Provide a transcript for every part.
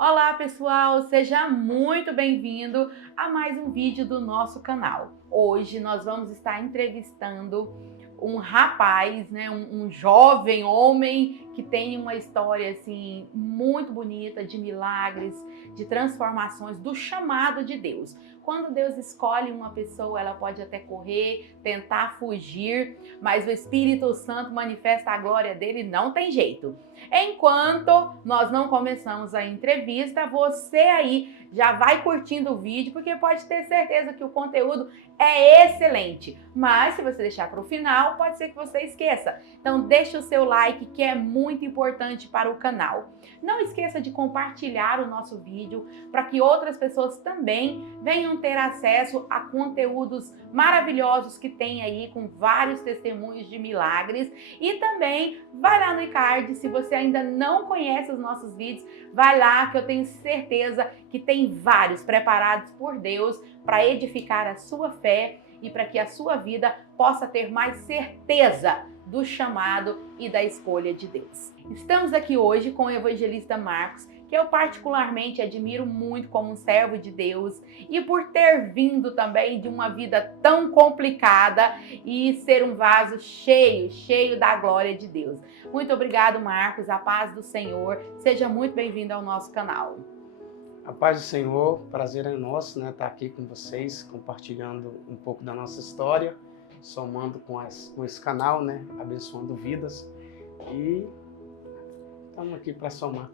Olá pessoal, seja muito bem-vindo a mais um vídeo do nosso canal. Hoje nós vamos estar entrevistando um rapaz, um jovem homem que tem uma história assim muito bonita de milagres, de transformações, do chamado de Deus. Quando Deus escolhe uma pessoa, ela pode até correr, tentar fugir, mas o Espírito Santo manifesta a glória dele, não tem jeito. Enquanto nós não começamos a entrevista, você aí já vai curtindo o vídeo, porque pode ter certeza que o conteúdo é excelente. Mas se você deixar para o final, pode ser que você esqueça. Então deixa o seu like, que é muito importante para o canal. Não esqueça de compartilhar o nosso vídeo para que outras pessoas também venham ter acesso a conteúdos maravilhosos que tem aí com vários testemunhos de milagres. E também vai lá no iCard, se você ainda não conhece os nossos vídeos, vai lá que eu tenho certeza que tem vários preparados por Deus para edificar a sua fé e para que a sua vida possa ter mais certeza do chamado e da escolha de Deus. Estamos aqui hoje com o evangelista Marcos, que eu particularmente admiro muito como um servo de Deus e por ter vindo também de uma vida tão complicada e ser um vaso cheio da glória de Deus. Muito obrigado, Marcos, a paz do Senhor. Seja muito bem-vindo ao nosso canal. A paz do Senhor, prazer é nosso, estar aqui com vocês, compartilhando um pouco da nossa história, somando com esse canal, abençoando vidas, e estamos aqui para somar.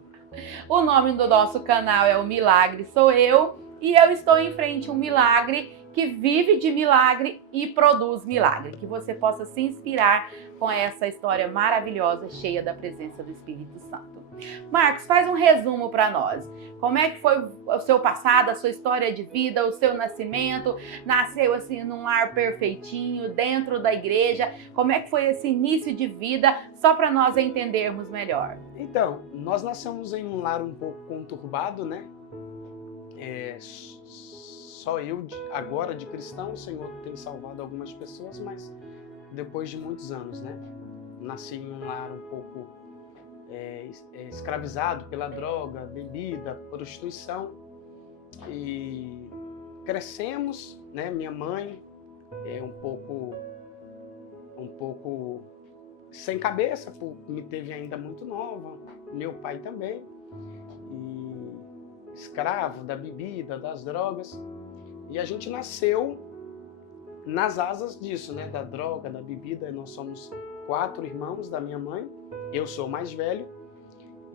O nome do nosso canal é O Milagre Sou Eu, e eu estou em frente a um milagre que vive de milagre e produz milagre. Que você possa se inspirar com essa história maravilhosa, cheia da presença do Espírito Santo. Marcos, faz um resumo para nós. Como é que foi o seu passado, a sua história de vida, o seu nascimento? Nasceu assim num lar perfeitinho, dentro da igreja. Como é que foi esse início de vida, só para nós entendermos melhor? Então, nós nascemos em um lar um pouco conturbado, Só eu, agora de cristão, o Senhor tem salvado algumas pessoas, mas depois de muitos anos, Nasci em um lar um pouco escravizado pela droga, bebida, prostituição, e crescemos, Minha mãe é um pouco sem cabeça, me teve ainda muito nova, meu pai também, e escravo da bebida, das drogas. E a gente nasceu nas asas disso, da droga, da bebida. Nós somos 4 irmãos da minha mãe, eu sou o mais velho.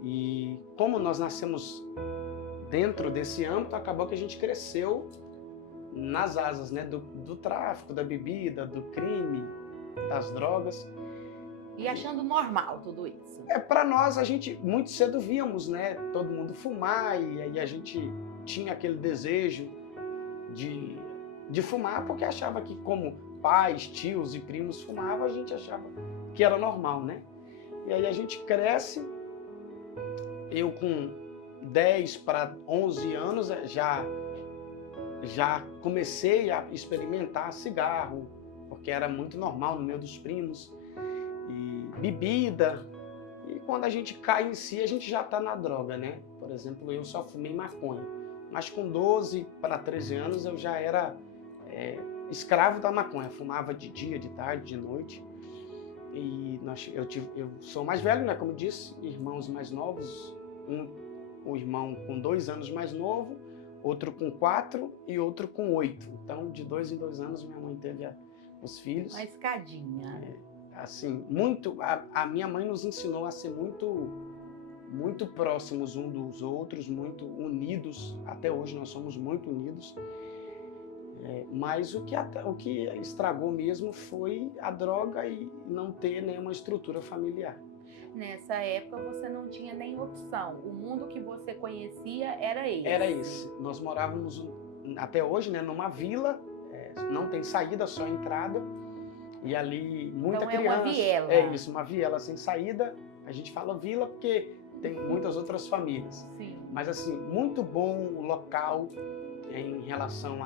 E como nós nascemos dentro desse âmbito, acabou que a gente cresceu nas asas do tráfico, da bebida, do crime, das drogas. E achando normal tudo isso? Para nós, a gente muito cedo víamos, todo mundo fumar, e aí a gente tinha aquele desejo de fumar, porque achava que, como pais, tios e primos fumavam, a gente achava que era normal, E aí a gente cresce, eu com 10 para 11 anos já comecei a experimentar cigarro, porque era muito normal no meio dos primos, e bebida, e quando a gente cai em si, a gente já está na droga, Por exemplo, eu só fumei maconha. Mas com 12 para 13 anos eu já era escravo da maconha. Fumava de dia, de tarde, de noite. E eu sou mais velho, como disse, irmãos mais novos. Um irmão com 2 anos mais novo, outro com 4 e outro com 8. Então, de 2 em 2 anos, minha mãe teve os filhos. Uma escadinha. Assim, a minha mãe nos ensinou a ser muito próximos uns dos outros, muito unidos. Até hoje nós somos muito unidos. Mas o que estragou mesmo foi a droga e não ter nenhuma estrutura familiar. Nessa época você não tinha nem opção. O mundo que você conhecia era esse. Era esse. Nós morávamos até hoje, numa vila, não tem saída, só entrada. E ali muita criança. Então é uma viela. É isso, uma viela sem saída. A gente fala vila porque tem muitas outras famílias. Sim. Mas assim, muito bom o local em relação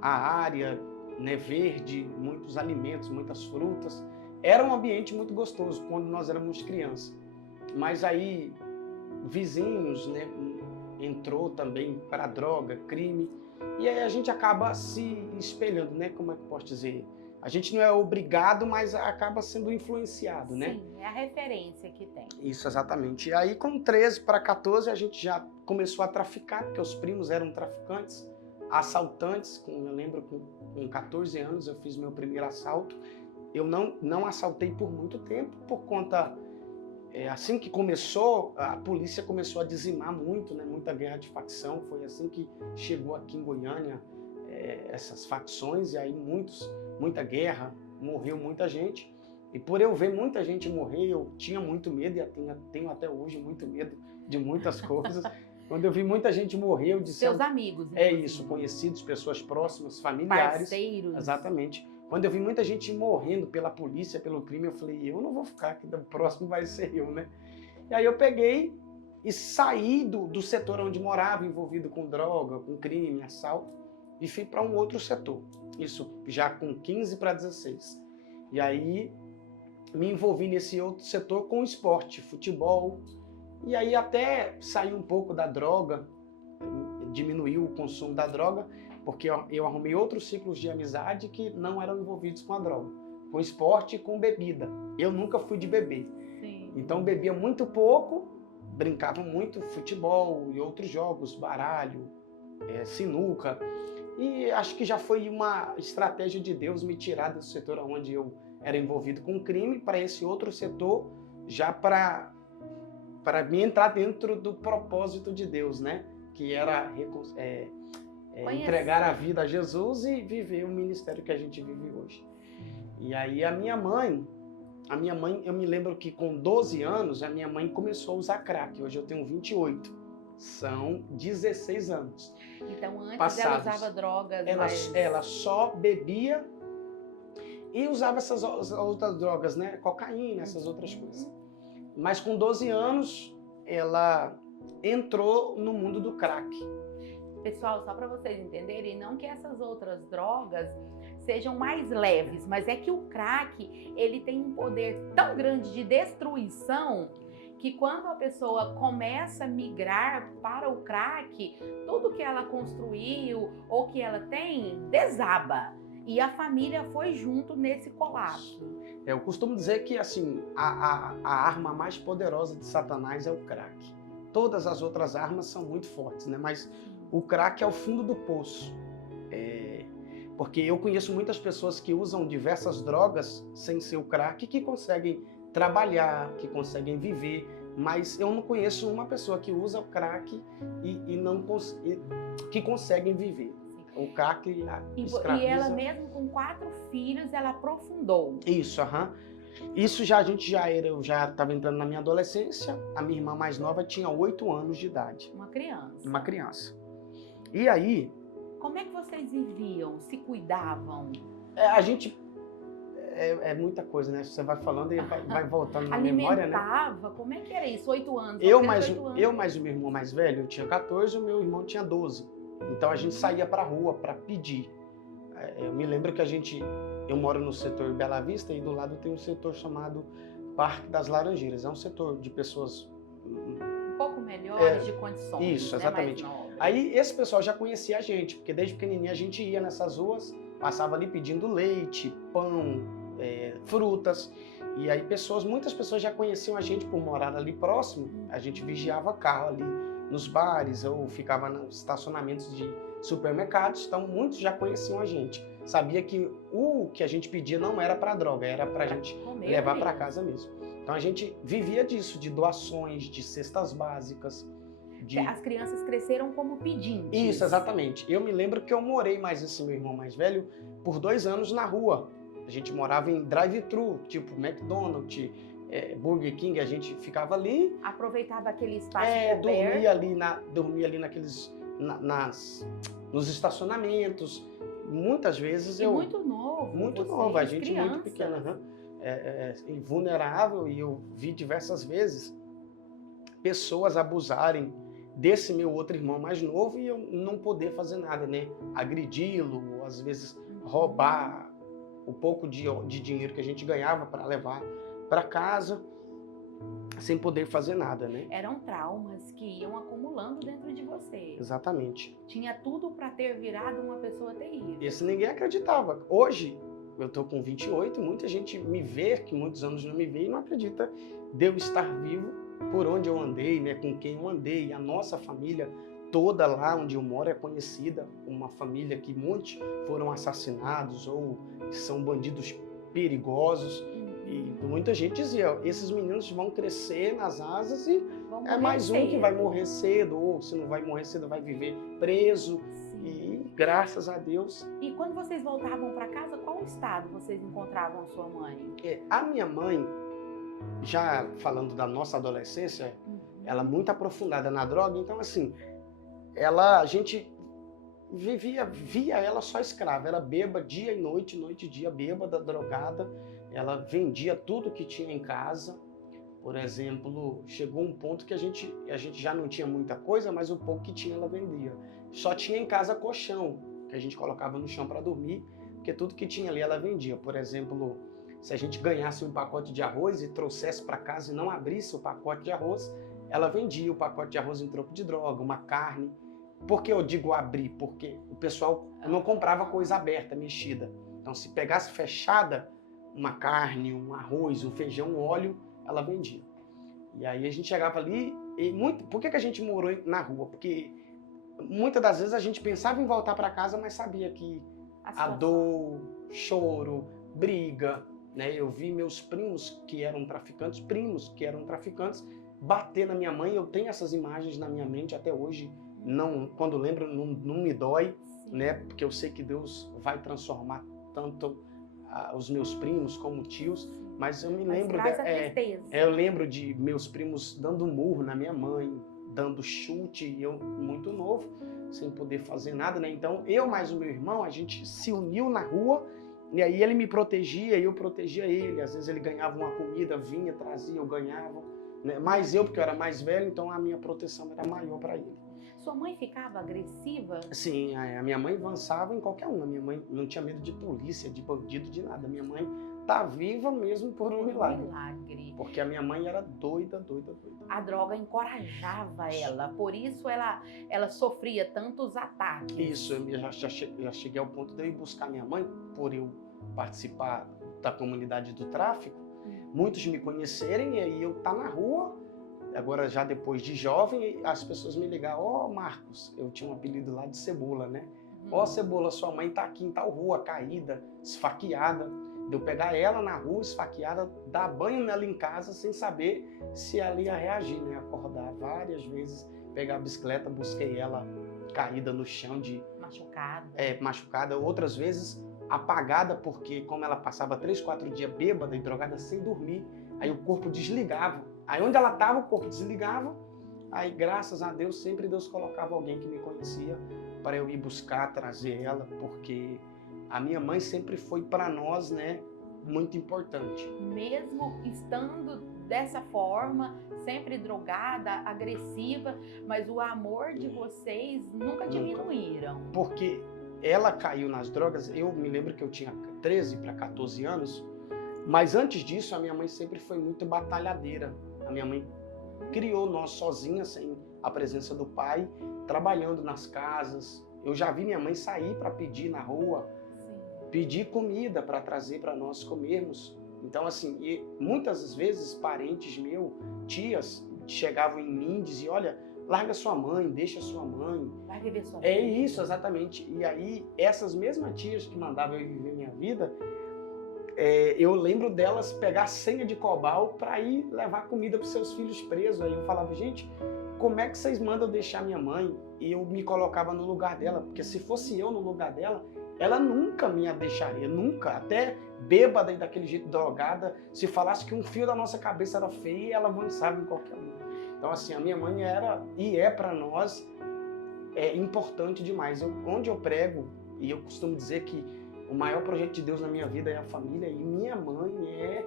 à área, verde, muitos alimentos, muitas frutas. Era um ambiente muito gostoso quando nós éramos crianças. Mas aí, vizinhos, entrou também para droga, crime, e aí a gente acaba se espelhando, né? Como é que eu posso dizer? A gente não é obrigado, mas acaba sendo influenciado, né? Sim, é a referência que tem. Isso, exatamente. E aí, com 13 para 14, a gente já começou a traficar, porque os primos eram traficantes, assaltantes. Eu lembro, com 14 anos, eu fiz meu primeiro assalto. Eu não assaltei por muito tempo, por conta... assim que começou, a polícia começou a dizimar muito, né? Muita guerra de facção. Foi assim que chegou aqui em Goiânia essas facções, e aí muita guerra, morreu muita gente. E por eu ver muita gente morrer, eu tinha muito medo, e tenho até hoje muito medo de muitas coisas. Quando eu vi muita gente morrer, eu disse... Seus amigos. É isso, conhecidos, pessoas próximas, familiares. Parceiros. Exatamente. Quando eu vi muita gente morrendo pela polícia, pelo crime, eu falei, eu não vou ficar aqui, o próximo vai ser eu, né? E aí eu peguei e saí do setor onde morava, envolvido com droga, com crime, assalto, e fui para um outro setor. Isso já com 15 para 16. E aí me envolvi nesse outro setor com esporte, futebol. E aí até saí um pouco da droga, diminuiu o consumo da droga, porque eu arrumei outros ciclos de amizade que não eram envolvidos com a droga, com esporte e com bebida. Eu nunca fui de beber. Sim. Então bebia muito pouco, brincava muito futebol e outros jogos, baralho, sinuca. E acho que já foi uma estratégia de Deus me tirar do setor onde eu era envolvido com crime para esse outro setor, já para me entrar dentro do propósito de Deus, né? Que era entregar a vida a Jesus e viver o ministério que a gente vive hoje. E aí a minha mãe, eu me lembro que com 12 anos, a minha mãe começou a usar crack. Hoje eu tenho 28. São 16 anos. Então antes passados. Ela usava drogas, ela só bebia e usava essas outras drogas, né? Cocaína, essas outras coisas. Mas com 12 anos, ela entrou no mundo do crack. Pessoal, só para vocês entenderem, não que essas outras drogas sejam mais leves, mas é que o crack, ele tem um poder tão grande de destruição que quando a pessoa começa a migrar para o crack, tudo que ela construiu ou que ela tem, desaba. E a família foi junto nesse colapso. Eu costumo dizer que assim, a arma mais poderosa de Satanás é o crack. Todas as outras armas são muito fortes, né? Mas o crack é o fundo do poço. Porque eu conheço muitas pessoas que usam diversas drogas sem ser o crack, que conseguem trabalhar, que conseguem viver, mas eu não conheço uma pessoa que usa o crack que conseguem viver. O crack escraviza. E ela mesmo com 4 filhos, ela aprofundou. Isso, Isso a gente eu já estava entrando na minha adolescência, a minha irmã mais nova tinha 8 anos de idade. Uma criança. E aí... Como é que vocês viviam? Se cuidavam? A gente... É muita coisa, né? Você vai falando e vai voltando na memória, né? Alimentava? Como é que era isso? 8 anos? Eu mais o meu irmão mais velho, eu tinha 14 e o meu irmão tinha 12. Então a gente saía pra rua para pedir. Eu me lembro que eu moro no setor Bela Vista e do lado tem um setor chamado Parque das Laranjeiras. É um setor de pessoas... Um pouco melhores de condições. Isso, exatamente. Aí esse pessoal já conhecia a gente, porque desde pequenininha a gente ia nessas ruas, passava ali pedindo leite, pão, frutas. E aí muitas pessoas já conheciam a gente por morar ali próximo. A gente vigiava carro ali nos bares ou ficava nos estacionamentos de supermercados. Então muitos já conheciam a gente. Sabia que o que a gente pedia não era para droga, era para a gente levar para casa mesmo. Então a gente vivia disso, de doações, de cestas básicas. As crianças cresceram como pedintes. Isso, exatamente. Eu me lembro que eu morei mais esse meu irmão mais velho por 2 anos na rua. A gente morava em drive-thru, tipo McDonald's, Burger King, a gente ficava ali. Aproveitava aquele espaço dormia ali nos estacionamentos. Muitas vezes muito novo. Muito novo, a gente muito pequena, vulnerável, e eu vi diversas vezes pessoas abusarem desse meu outro irmão mais novo e eu não poder fazer nada, né? Agredi-lo, às vezes roubar o pouco de dinheiro que a gente ganhava para levar para casa. sem poder fazer nada, né? Eram traumas que iam acumulando dentro de você. Exatamente. Tinha tudo para ter virado uma pessoa terrível. Isso ninguém acreditava. Hoje, eu tô com 28 e muita gente me vê, que muitos anos não me vê e não acredita de eu estar vivo por onde eu andei, né? Com quem eu andei. A nossa família toda lá onde eu moro é conhecida, uma família que muitos foram assassinados ou são bandidos perigosos. E muita gente dizia, esses meninos vão crescer nas asas e é mais um que vai morrer cedo, ou se não vai morrer cedo, vai viver preso. Sim. E graças a Deus. E quando vocês voltavam para casa, qual estado vocês encontravam a sua mãe? A minha mãe, já falando da nossa adolescência, ela muito aprofundada na droga, então assim, a gente via ela só escrava, era bêbada dia e noite, noite e dia, bêbada, drogada. Ela vendia tudo que tinha em casa. Por exemplo, chegou um ponto que a gente já não tinha muita coisa, mas o pouco que tinha ela vendia. Só tinha em casa colchão, que a gente colocava no chão para dormir, porque tudo que tinha ali ela vendia. Por exemplo, se a gente ganhasse um pacote de arroz e trouxesse para casa e não abrisse o pacote de arroz, ela vendia o pacote de arroz em troco de droga, uma carne. Por que eu digo abrir? Porque o pessoal não comprava coisa aberta, mexida. Então, se pegasse fechada, uma carne, um arroz, um feijão, um óleo, ela vendia. E aí a gente chegava ali e por que a gente morou na rua? Porque muitas das vezes a gente pensava em voltar para casa, mas sabia que a dor, choro, briga, né? Eu vi meus primos que eram traficantes, bater na minha mãe. Eu tenho essas imagens na minha mente até hoje. Não, quando lembro, não me dói, né? Porque eu sei que Deus vai transformar tanto os meus primos como tios, mas eu me lembro eu lembro de meus primos dando murro na minha mãe, dando chute, e eu muito novo, sem poder fazer nada, né? Então eu mais o meu irmão, a gente se uniu na rua, e aí ele me protegia e eu protegia ele. Às vezes ele ganhava uma comida, vinha, trazia, eu ganhava, né? Mas eu, porque eu era mais velho, então a minha proteção era maior para ele. Sua mãe ficava agressiva? Sim, a minha mãe avançava em qualquer um. A minha mãe não tinha medo de polícia, de bandido, de nada. Minha mãe tá viva mesmo por um milagre. Porque a minha mãe era doida. A droga encorajava ela, por isso ela sofria tantos ataques. Isso, eu já cheguei ao ponto de eu ir buscar minha mãe, por eu participar da comunidade do tráfico. Muitos me conhecerem e aí eu tá na rua. Agora, já depois de jovem, as pessoas me ligavam, ó, Marcos, eu tinha um apelido lá de Cebola, né? Ó, Cebola, sua mãe tá aqui em tal rua, caída, esfaqueada. De eu pegar ela na rua, esfaqueada, dar banho nela em casa, sem saber se ela ia reagir, né? Acordar várias vezes, pegar a bicicleta, busquei ela caída no chão, machucada. Outras vezes apagada, porque como ela passava 3, 4 dias bêbada e drogada sem dormir, aí o corpo desligava. Aí onde ela estava, o corpo desligava. Aí, graças a Deus, sempre Deus colocava alguém que me conhecia para eu ir buscar, trazer ela, porque a minha mãe sempre foi para nós, né, muito importante. Mesmo estando dessa forma, sempre drogada, agressiva, mas o amor de vocês nunca diminuíram. Porque ela caiu nas drogas, eu me lembro que eu tinha 13 para 14 anos, mas antes disso a minha mãe sempre foi muito batalhadeira. A minha mãe criou nós sozinha, sem a presença do pai, trabalhando nas casas. Eu já vi minha mãe sair para pedir na rua, pedir comida para trazer para nós comermos. Então, assim, muitas vezes parentes meus, tias, chegavam em mim e diziam, olha, larga sua mãe, deixa sua mãe. Vai viver sua vida. É isso, exatamente. E aí, essas mesmas tias que mandavam eu viver minha vida, eu lembro delas pegar a senha de Cobal para ir levar comida para os seus filhos presos. Aí eu falava, gente, como é que vocês mandam deixar minha mãe? E eu me colocava no lugar dela, porque se fosse eu no lugar dela, ela nunca me deixaria, nunca. Até bêbada e daquele jeito drogada, se falasse que um fio da nossa cabeça era feio, ela avançava em qualquer um. Então, assim, a minha mãe era e é para nós importante demais. Onde eu prego, e eu costumo dizer que o maior projeto de Deus na minha vida é a família, e minha mãe é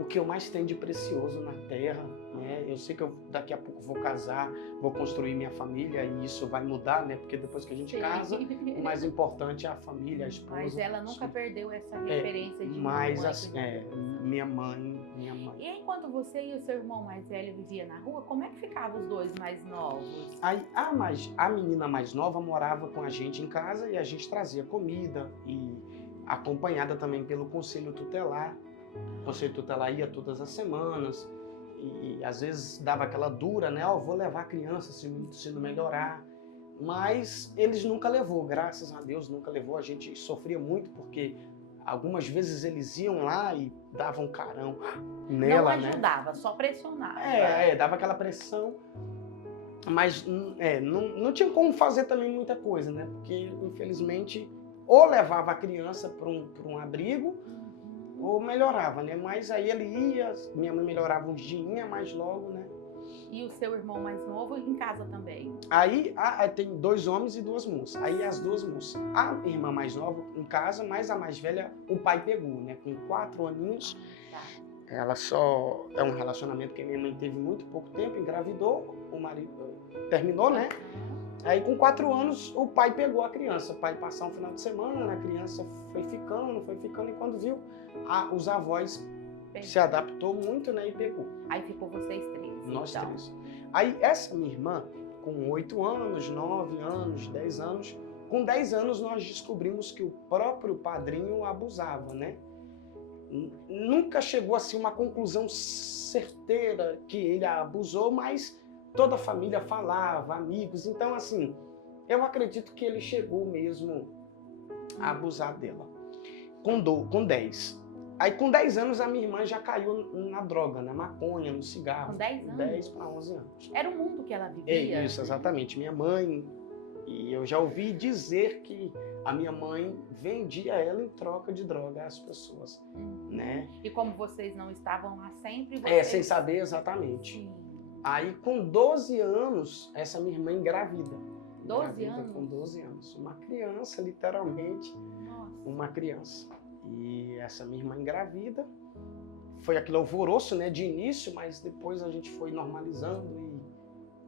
o que eu mais tenho de precioso na terra, né? Eu sei que eu daqui a pouco vou casar, vou construir minha família e isso vai mudar, né? Porque depois que a gente casa, o mais importante é a família, a esposa. Mas ela nunca perdeu essa referência de mas mãe. assim, minha mãe. E enquanto você e o seu irmão mais velho viviam na rua, como é que ficavam os dois mais novos? Aí, a menina mais nova morava com a gente em casa e a gente trazia comida e acompanhada também pelo conselho tutelar. O conselho tutelar ia todas as semanas e às vezes dava aquela dura, né? Vou levar a criança se não melhorar. Mas eles nunca levou, graças a Deus, nunca levou. A gente sofria muito porque algumas vezes eles iam lá e davam carão nela, não ajudava, né? Só pressionava. Dava aquela pressão. Mas não tinha como fazer também muita coisa, né? Porque, infelizmente, ou levava a criança para um abrigo, ou melhorava, né? Mas aí ele ia, minha mãe melhorava uns dias, mas logo, né? E o seu irmão mais novo em casa também? Aí tem 2 homens e 2 moças. Aí as 2 moças. A irmã mais nova em casa, mas a mais velha o pai pegou, né? Com 4 aninhos. Tá. Ela só... É um relacionamento que minha mãe teve muito pouco tempo, engravidou, o marido terminou, né? Aí com 4 anos o pai pegou a criança. O pai passou um final de semana, a criança foi ficando e quando viu, os avós se adaptou muito, né? E pegou. Aí ficou vocês 3. Nós 3. Aí essa minha irmã, com 8 anos, 9 anos, 10 anos, com 10 anos nós descobrimos que o próprio padrinho abusava, né? Nunca chegou assim uma conclusão certeira que ele a abusou, mas toda a família falava, amigos. Então, assim, eu acredito que ele chegou mesmo a abusar dela. Com 10. Aí, com 10 anos, a minha irmã já caiu na droga, na maconha, no cigarro. Com 10 anos? 10 para 11 anos. Era o mundo que ela vivia? Isso, exatamente. Minha mãe... E eu já ouvi dizer que a minha mãe vendia ela em troca de droga às pessoas, né? E como vocês não estavam lá sempre... Vocês... sem saber exatamente. Sim. Aí, com 12 anos, essa minha irmã engravida. 12 anos? Com 12 anos. Uma criança, literalmente. Nossa. Uma criança. E essa minha irmã engravida. Foi aquele alvoroço, né, de início, mas depois a gente foi normalizando e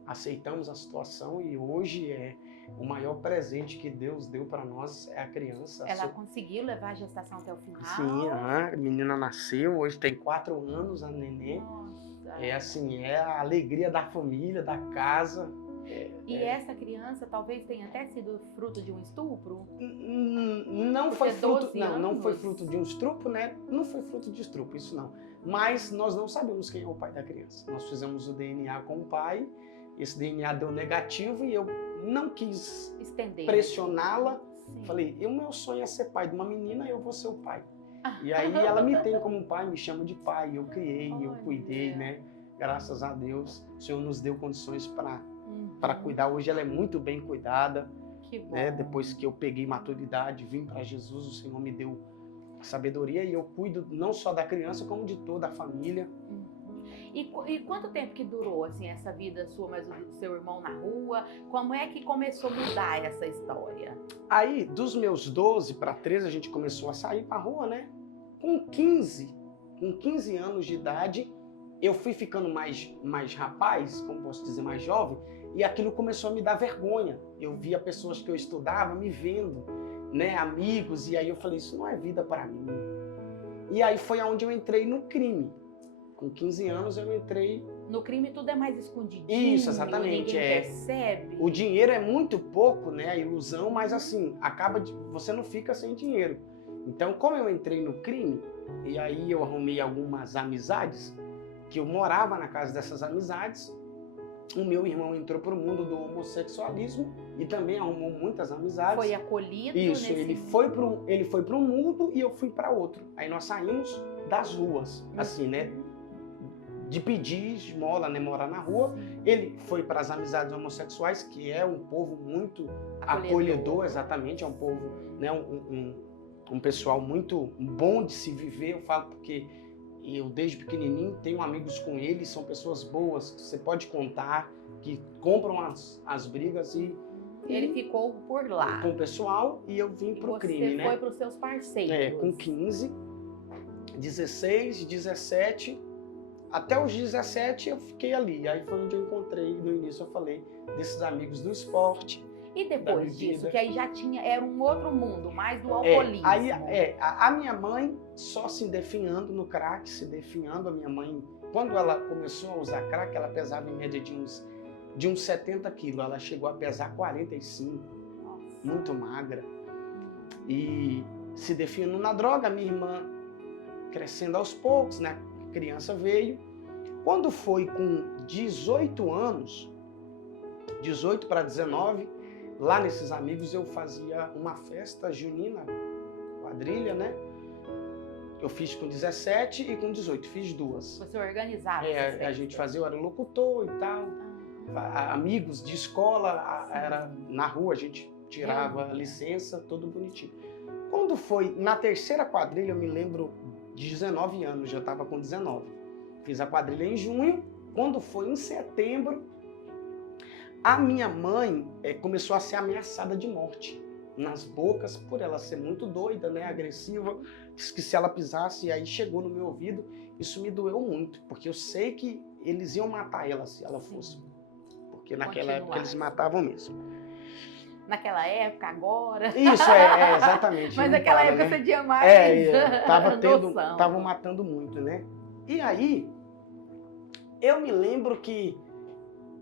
aceitamos a situação. E hoje o maior presente que Deus deu para nós é a criança. Ela conseguiu levar a gestação até o final? Sim, a menina nasceu, hoje tem 4 anos, a nenê. Nossa. É a alegria da família, da casa. Essa criança talvez tenha até sido fruto de um estupro? Não foi fruto, não foi fruto de um estupro, né? Não foi fruto de estupro, isso não. Mas nós não sabemos quem é o pai da criança. Nós fizemos o DNA com o pai, esse DNA deu negativo e eu não quis pressioná-la. Falei, o meu sonho é ser pai de uma menina, eu vou ser o pai. E aí ela me tem como pai, me chama de pai, eu criei, eu cuidei, né? Graças a Deus, o Senhor nos deu condições para cuidar. Hoje ela é muito bem cuidada. Que bom. Né? Depois que eu peguei maturidade, vim para Jesus, o Senhor me deu sabedoria e eu cuido não só da criança, como de toda a família. E quanto tempo que durou assim essa vida sua, mas o seu irmão na rua? Como é que começou a mudar essa história? Aí, dos meus 12 para 13, a gente começou a sair para rua, né? Com 15 anos de idade, eu fui ficando mais rapaz, como posso dizer, mais jovem, e aquilo começou a me dar vergonha. Eu via pessoas que eu estudava me vendo, né, amigos, e aí eu falei, isso não é vida para mim. E aí foi onde eu entrei no crime. Com 15 anos eu entrei... No crime tudo é mais escondidinho. Isso, exatamente. Ninguém percebe. O dinheiro é muito pouco, né, a ilusão, mas assim, você não fica sem dinheiro. Então, como eu entrei no crime, e aí eu arrumei algumas amizades, que eu morava na casa dessas amizades, o meu irmão entrou para o mundo do homossexualismo e também arrumou muitas amizades. Foi acolhido. Isso, ele foi para um mundo e eu fui para outro. Aí nós saímos das ruas, assim, né? De pedir esmola, né? Morar na rua. Ele foi para as amizades homossexuais, que é um povo muito acolhedor, exatamente. É um povo, né? Um pessoal muito bom de se viver. Eu falo porque eu, desde pequenininho, tenho amigos com eles, são pessoas boas, que você pode contar, que compram as brigas e... Ele ficou por lá. Com o pessoal e eu vim pro crime, né? Você foi pros seus parceiros. Com 15. 16, 17, até os 17 eu fiquei ali. Aí foi onde eu encontrei, no início eu falei, desses amigos do esporte. E depois disso, que aí já era um outro mundo, mais do alcoolismo. A minha mãe só se definhando no crack, se definhando. A minha mãe, quando ela começou a usar crack, ela pesava em média de uns 70 quilos. Ela chegou a pesar 45, Nossa. muito magra. E se definhando na droga, minha irmã crescendo aos poucos, né? A criança veio. Quando foi com 18 anos, 18 para 19, lá nesses amigos eu fazia uma festa junina, quadrilha, né? Eu fiz com 17 e com 18, fiz duas. Você organizava? A gente fazia, eu era locutor e tal. Amigos de escola, era na rua, a gente tirava licença, tudo bonitinho. Quando foi na terceira quadrilha, eu me lembro de 19 anos, já estava com 19. Fiz a quadrilha em junho. Quando foi em setembro, a minha mãe começou a ser ameaçada de morte nas bocas, por ela ser muito doida, né, agressiva. Diz que se ela pisasse, e aí chegou no meu ouvido, isso me doeu muito, porque eu sei que eles iam matar ela se ela fosse. Porque naquela época eles matavam mesmo. Naquela época, agora. Isso, exatamente. Mas naquela época você tinha mais estavam matando muito, né? E aí, eu me lembro que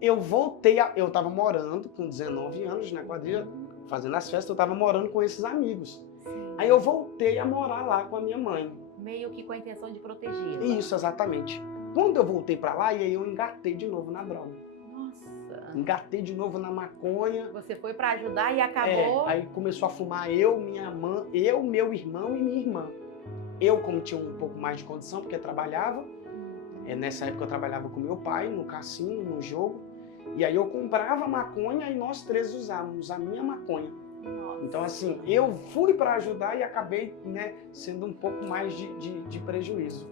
eu voltei, eu estava morando com 19 anos na quadrilha, fazendo as festas, eu estava morando com esses amigos. Sim. Aí eu voltei a morar lá com a minha mãe. Meio que com a intenção de proteger. Isso, exatamente. Quando eu voltei para lá, e aí eu engatei de novo na droga. Nossa. Engatei de novo na maconha. Você foi para ajudar e acabou... Aí começou a fumar eu, minha mãe, eu, meu irmão e minha irmã. Eu, como tinha um pouco mais de condição, porque trabalhava, nessa época eu trabalhava com meu pai, no cassino, no jogo, e aí eu comprava maconha e nós três usávamos a minha maconha. Nossa. Então, assim, eu fui para ajudar e acabei, né, sendo um pouco mais de prejuízo.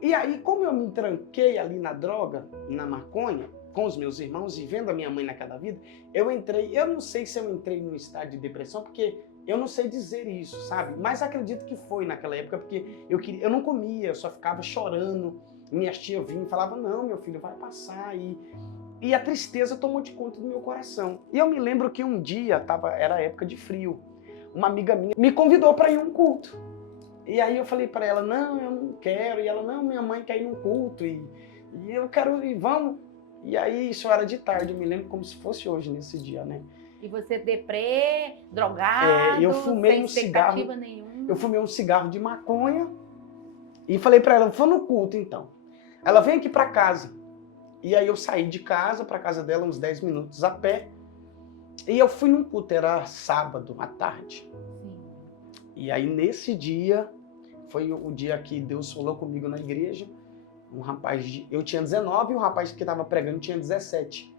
E aí, como eu me tranquei ali na droga, na maconha, com os meus irmãos e vendo a minha mãe naquela vida, eu não sei se eu entrei num estado de depressão, porque eu não sei dizer isso, sabe? Mas acredito que foi naquela época, porque eu não comia, eu só ficava chorando. Minhas tias vinham e falavam, não, meu filho, vai passar. E a tristeza tomou de conta do meu coração. E eu me lembro que um dia, era época de frio, uma amiga minha me convidou para ir a um culto. E aí eu falei para ela, não, eu não quero. E ela, não, minha mãe quer ir num culto. E eu quero ir, vamos. E aí isso era de tarde, eu me lembro como se fosse hoje, nesse dia, né? E você deprê, drogado, eu fumei sem expectativa nenhuma. Eu fumei um cigarro de maconha e falei para ela, vou no culto então. Ela vem aqui para casa. E aí eu saí de casa para casa dela, uns 10 minutos a pé. E eu fui num culto, era sábado à tarde. Sim. E aí nesse dia, foi o dia que Deus falou comigo na igreja. Um rapaz, eu tinha 19 e o rapaz que estava pregando tinha 17.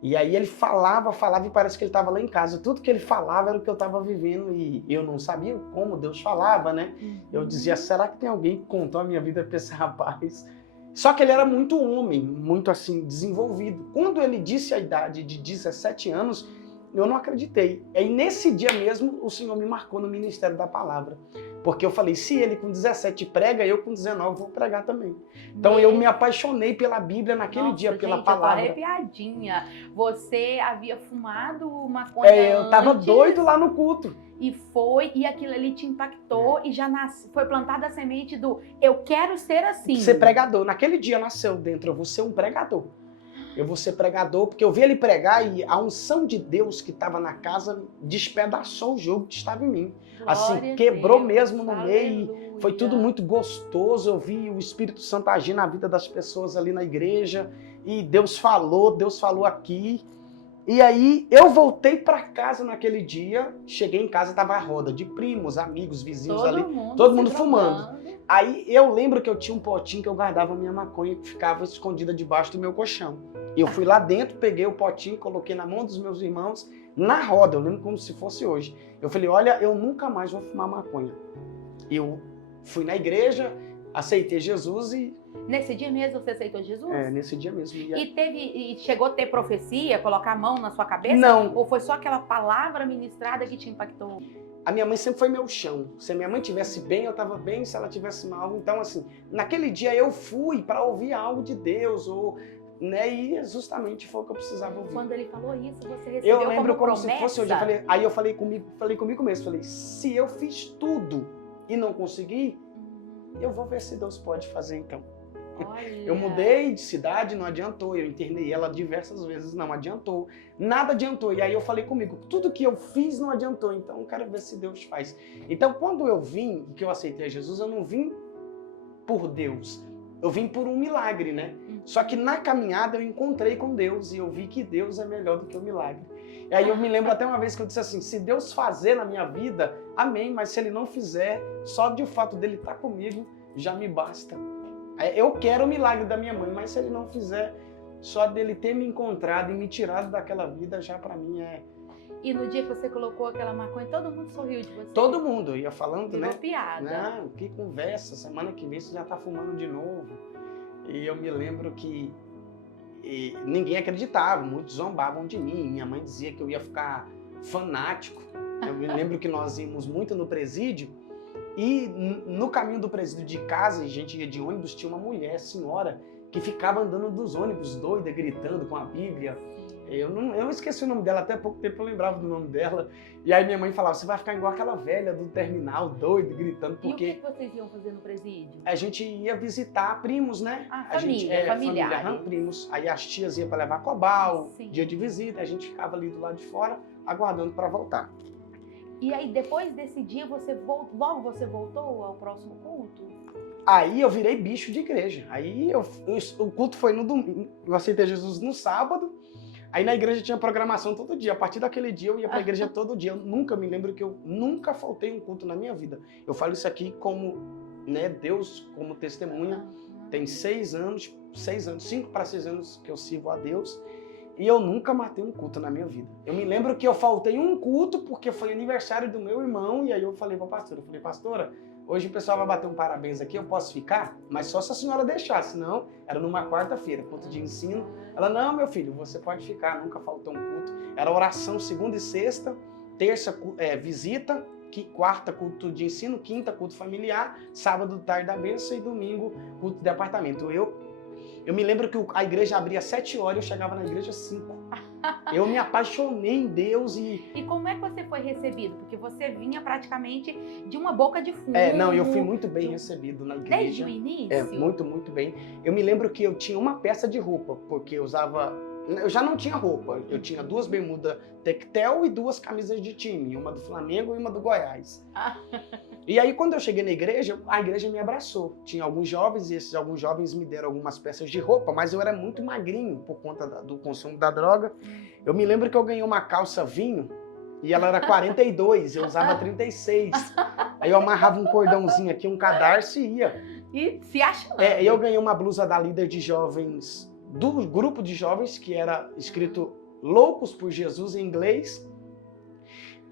E aí ele falava e parece que ele estava lá em casa. Tudo que ele falava era o que eu estava vivendo e eu não sabia como Deus falava, né? Eu dizia, será que tem alguém que contou a minha vida para esse rapaz? Só que ele era muito homem, muito assim, desenvolvido. Quando ele disse a idade de 17 anos, eu não acreditei. E nesse dia mesmo, o Senhor me marcou no Ministério da Palavra. Porque eu falei, se ele com 17 prega, eu com 19 vou pregar também. Então eu me apaixonei pela Bíblia naquele dia, pela palavra. Eu tô arrepiadinha. Você havia fumado maconha eu tava doido lá no culto. E aquilo ali te impactou e já foi plantada a semente do eu quero ser assim. Ser pregador. Naquele dia nasceu dentro, eu vou ser um pregador. Eu vou ser pregador, porque eu vi ele pregar e a unção de Deus que estava na casa despedaçou o jugo que estava em mim. Assim, quebrou mesmo no meio. Foi tudo muito gostoso. Eu vi o Espírito Santo agir na vida das pessoas ali na igreja. E Deus falou aqui. E aí eu voltei para casa naquele dia. Cheguei em casa, tava a roda de primos, amigos, vizinhos todo mundo fumando. Aí eu lembro que eu tinha um potinho que eu guardava minha maconha que ficava escondida debaixo do meu colchão. Eu fui lá dentro, peguei o potinho, coloquei na mão dos meus irmãos, na roda, eu lembro como se fosse hoje. Eu falei, olha, eu nunca mais vou fumar maconha. Eu fui na igreja, aceitei Jesus e... Nesse dia mesmo você aceitou Jesus? Nesse dia mesmo. E chegou a ter profecia, colocar a mão na sua cabeça? Não. Ou foi só aquela palavra ministrada que te impactou? a minha mãe sempre foi meu chão. Se a minha mãe tivesse bem, eu estava bem. Se ela tivesse mal, então assim, naquele dia eu fui para ouvir algo de Deus, né? E justamente foi o que eu precisava ouvir. Quando ele falou isso, você recebeu Eu lembro como promessa? se fosse hoje. Aí eu falei comigo mesmo, falei, se eu fiz tudo e não consegui, eu vou ver se Deus pode fazer então. Olha. Eu mudei de cidade, não adiantou. Eu internei ela diversas vezes, não adiantou. Nada adiantou. E aí eu falei comigo, tudo que eu fiz não adiantou, então eu quero ver se Deus faz. Então quando eu vim, que eu aceitei Jesus, eu não vim por Deus. Eu vim por um milagre, né? Só que na caminhada eu encontrei com Deus e eu vi que Deus é melhor do que o milagre. E aí eu me lembro até uma vez que eu disse assim, se Deus fazer na minha vida, amém, mas se Ele não fizer, só de o fato dele estar comigo, já me basta. Eu quero o milagre da minha mãe, mas se Ele não fizer, só dele ter me encontrado e me tirado daquela vida, já pra mim é... E no dia que você colocou aquela maconha, todo mundo sorriu de você? Todo mundo ia falando, virou né? piada. Não, que conversa, semana que vem você já tá fumando de novo. E eu me lembro que ninguém acreditava, muitos zombavam de mim. Minha mãe dizia que eu ia ficar fanático. Eu me lembro que nós íamos muito no presídio e no caminho do presídio de casa, a gente ia de ônibus, tinha uma mulher, senhora, que ficava andando dos ônibus doida, gritando com a Bíblia. Eu esqueci o nome dela, até há pouco tempo eu lembrava do nome dela. E aí minha mãe falava, você vai ficar igual aquela velha do terminal, doido, gritando, porque... E o que vocês iam fazer no presídio? A gente ia visitar primos, né? Família. Primos. Aí as tias iam para levar cobal, Sim. Dia de visita, a gente ficava ali do lado de fora, aguardando para voltar. E aí, depois desse dia, logo você voltou ao próximo culto? Aí eu virei bicho de igreja. Aí o culto foi no domingo, eu aceitei Jesus no sábado. Aí na igreja tinha programação todo dia. A partir daquele dia eu ia para a igreja todo dia. Eu nunca me lembro que eu nunca faltei um culto na minha vida. Eu falo isso aqui como, né, Deus como testemunha. Tem 6 anos, 5 para 6 anos que eu sirvo a Deus. E eu nunca matei um culto na minha vida. Eu me lembro que eu faltei um culto porque foi aniversário do meu irmão. E aí eu falei para a pastora, pastora, hoje o pessoal vai bater um parabéns aqui, eu posso ficar? Mas só se a senhora deixar, senão era numa quarta-feira, culto de ensino. Ela, não, meu filho, você pode ficar, nunca faltou um culto. Era oração segunda e sexta, terça visita, quarta culto de ensino, quinta culto familiar, sábado tarde da bênção e domingo culto de apartamento. Eu me lembro que a igreja abria às 7 horas e eu chegava na igreja às 5. Eu me apaixonei em Deus e... E como é que você foi recebido? Porque você vinha praticamente de uma boca de fumo. Não, eu fui muito bem recebido na igreja. Desde o início? Muito, muito bem. Eu me lembro que eu tinha uma peça de roupa, porque eu já não tinha roupa. Eu tinha 2 bermudas tectel e 2 camisas de time. Uma do Flamengo e uma do Goiás. E aí, quando eu cheguei na igreja, a igreja me abraçou. Tinha alguns jovens e esses alguns jovens me deram algumas peças de roupa, mas eu era muito magrinho por conta do consumo da droga. Eu me lembro que eu ganhei uma calça vinho e ela era 42, eu usava 36. Aí eu amarrava um cordãozinho aqui, um cadarço e ia. E se achando. E eu ganhei uma blusa da líder de jovens, do grupo de jovens, que era escrito Loucos por Jesus em inglês.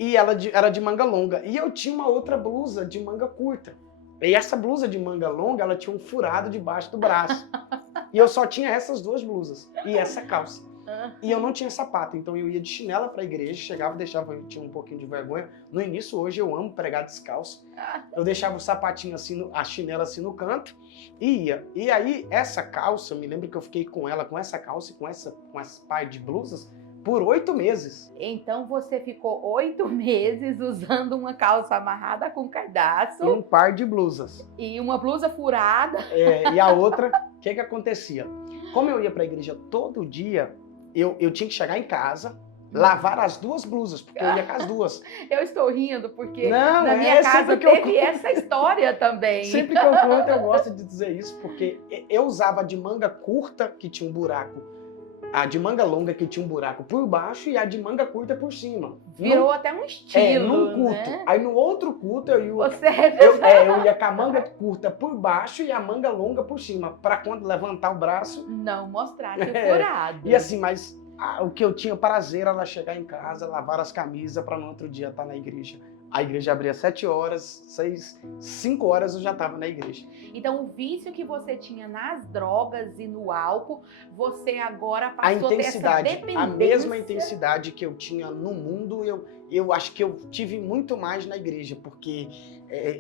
E ela era de manga longa. E eu tinha uma outra blusa de manga curta. E essa blusa de manga longa, ela tinha um furado debaixo do braço. E eu só tinha essas 2 blusas. E essa calça. E eu não tinha sapato. Então eu ia de chinela pra igreja, chegava, deixava, eu tinha um pouquinho de vergonha. No início, hoje, eu amo pregar descalço. Eu deixava o sapatinho assim, a chinela assim no canto. E ia. E aí, essa calça, eu me lembro que eu fiquei com ela, com essa calça e com essa par de blusas, por 8 meses. Então você ficou 8 meses usando uma calça amarrada com cadastro. E um par de blusas. E uma blusa furada. E a outra, o que acontecia? Como eu ia para a igreja todo dia, eu tinha que chegar em casa, lavar as 2 blusas, porque eu ia com as 2. Eu estou rindo porque na minha casa teve essa história também. Sempre que eu conto, eu gosto de dizer isso, porque eu usava de manga curta, que tinha um buraco, a de manga longa, que tinha um buraco por baixo, e a de manga curta por cima. Virou até um estilo, num culto. Né? Aí no outro culto eu ia com a manga curta por baixo e a manga longa por cima, para quando levantar o braço... Não mostrar que é furado. E assim, mas o que eu tinha prazer era chegar em casa, lavar as camisas, para no outro dia estar na igreja. A igreja abria 7 horas, 5 horas eu já estava na igreja. Então, o vício que você tinha nas drogas e no álcool, você agora passou a ter essa dependência. A mesma intensidade que eu tinha no mundo, eu acho que eu tive muito mais na igreja, porque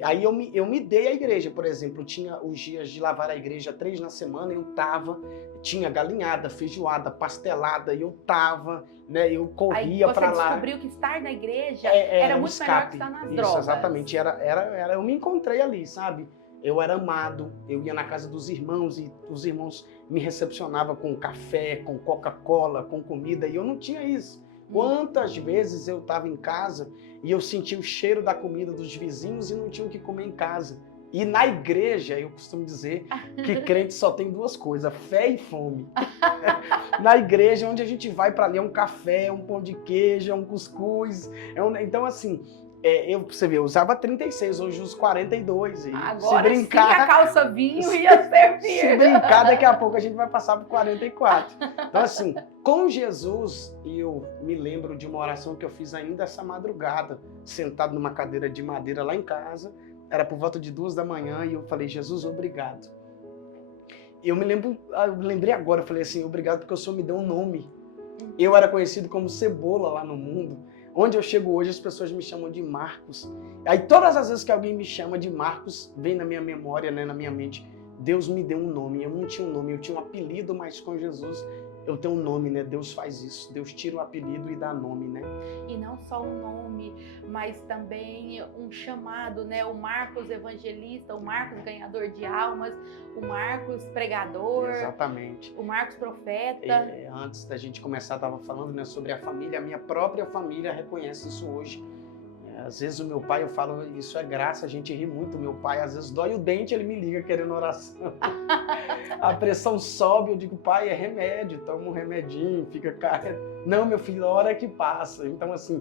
aí eu me dei à igreja, por exemplo, tinha os dias de lavar a igreja 3 na semana, tinha galinhada, feijoada, pastelada, eu tava, né, eu corria para lá. Você descobriu que estar na igreja era muito melhor que estar nas drogas. Isso, exatamente, eu me encontrei ali, sabe? Eu era amado, eu ia na casa dos irmãos e os irmãos me recepcionavam com café, com Coca-Cola, com comida, e eu não tinha isso. Quantas vezes eu estava em casa e eu sentia o cheiro da comida dos vizinhos e não tinha o que comer em casa. E na igreja, eu costumo dizer que crente só tem 2 coisas, fé e fome. Na igreja, onde a gente vai para ali, é um café, um pão de queijo, é um cuscuz. Então, assim, você vê, eu usava 36, hoje uso 42. E agora se brincar, sim, a calça vinho ia servir. Se brincar, daqui a pouco a gente vai passar por 44. Então, assim, com Jesus, eu me lembro de uma oração que eu fiz ainda essa madrugada, sentado numa cadeira de madeira lá em casa. Era por volta de 2 da manhã e eu falei, Jesus, obrigado. Eu lembrei agora, eu falei assim, obrigado porque o Senhor me deu um nome. Eu era conhecido como Cebola lá no mundo. Onde eu chego hoje, as pessoas me chamam de Marcos. Aí todas as vezes que alguém me chama de Marcos, vem na minha memória, né, na minha mente, Deus me deu um nome. Eu não tinha um nome, eu tinha um apelido, mas com Jesus eu tenho um nome, né? Deus faz isso. Deus tira o apelido e dá nome, né? E não só um nome, mas também um chamado, né? O Marcos evangelista, o Marcos ganhador de almas, o Marcos pregador. Exatamente. O Marcos profeta. Antes da gente começar, estava falando, né, sobre a família. A minha própria família reconhece isso hoje. Às vezes o meu pai, eu falo, isso é graça, a gente ri muito. O meu pai, às vezes, dói o dente, ele me liga querendo oração. A pressão sobe, eu digo, pai, é remédio, toma um remedinho, fica carregado. Não, meu filho, a hora que passa. Então, assim,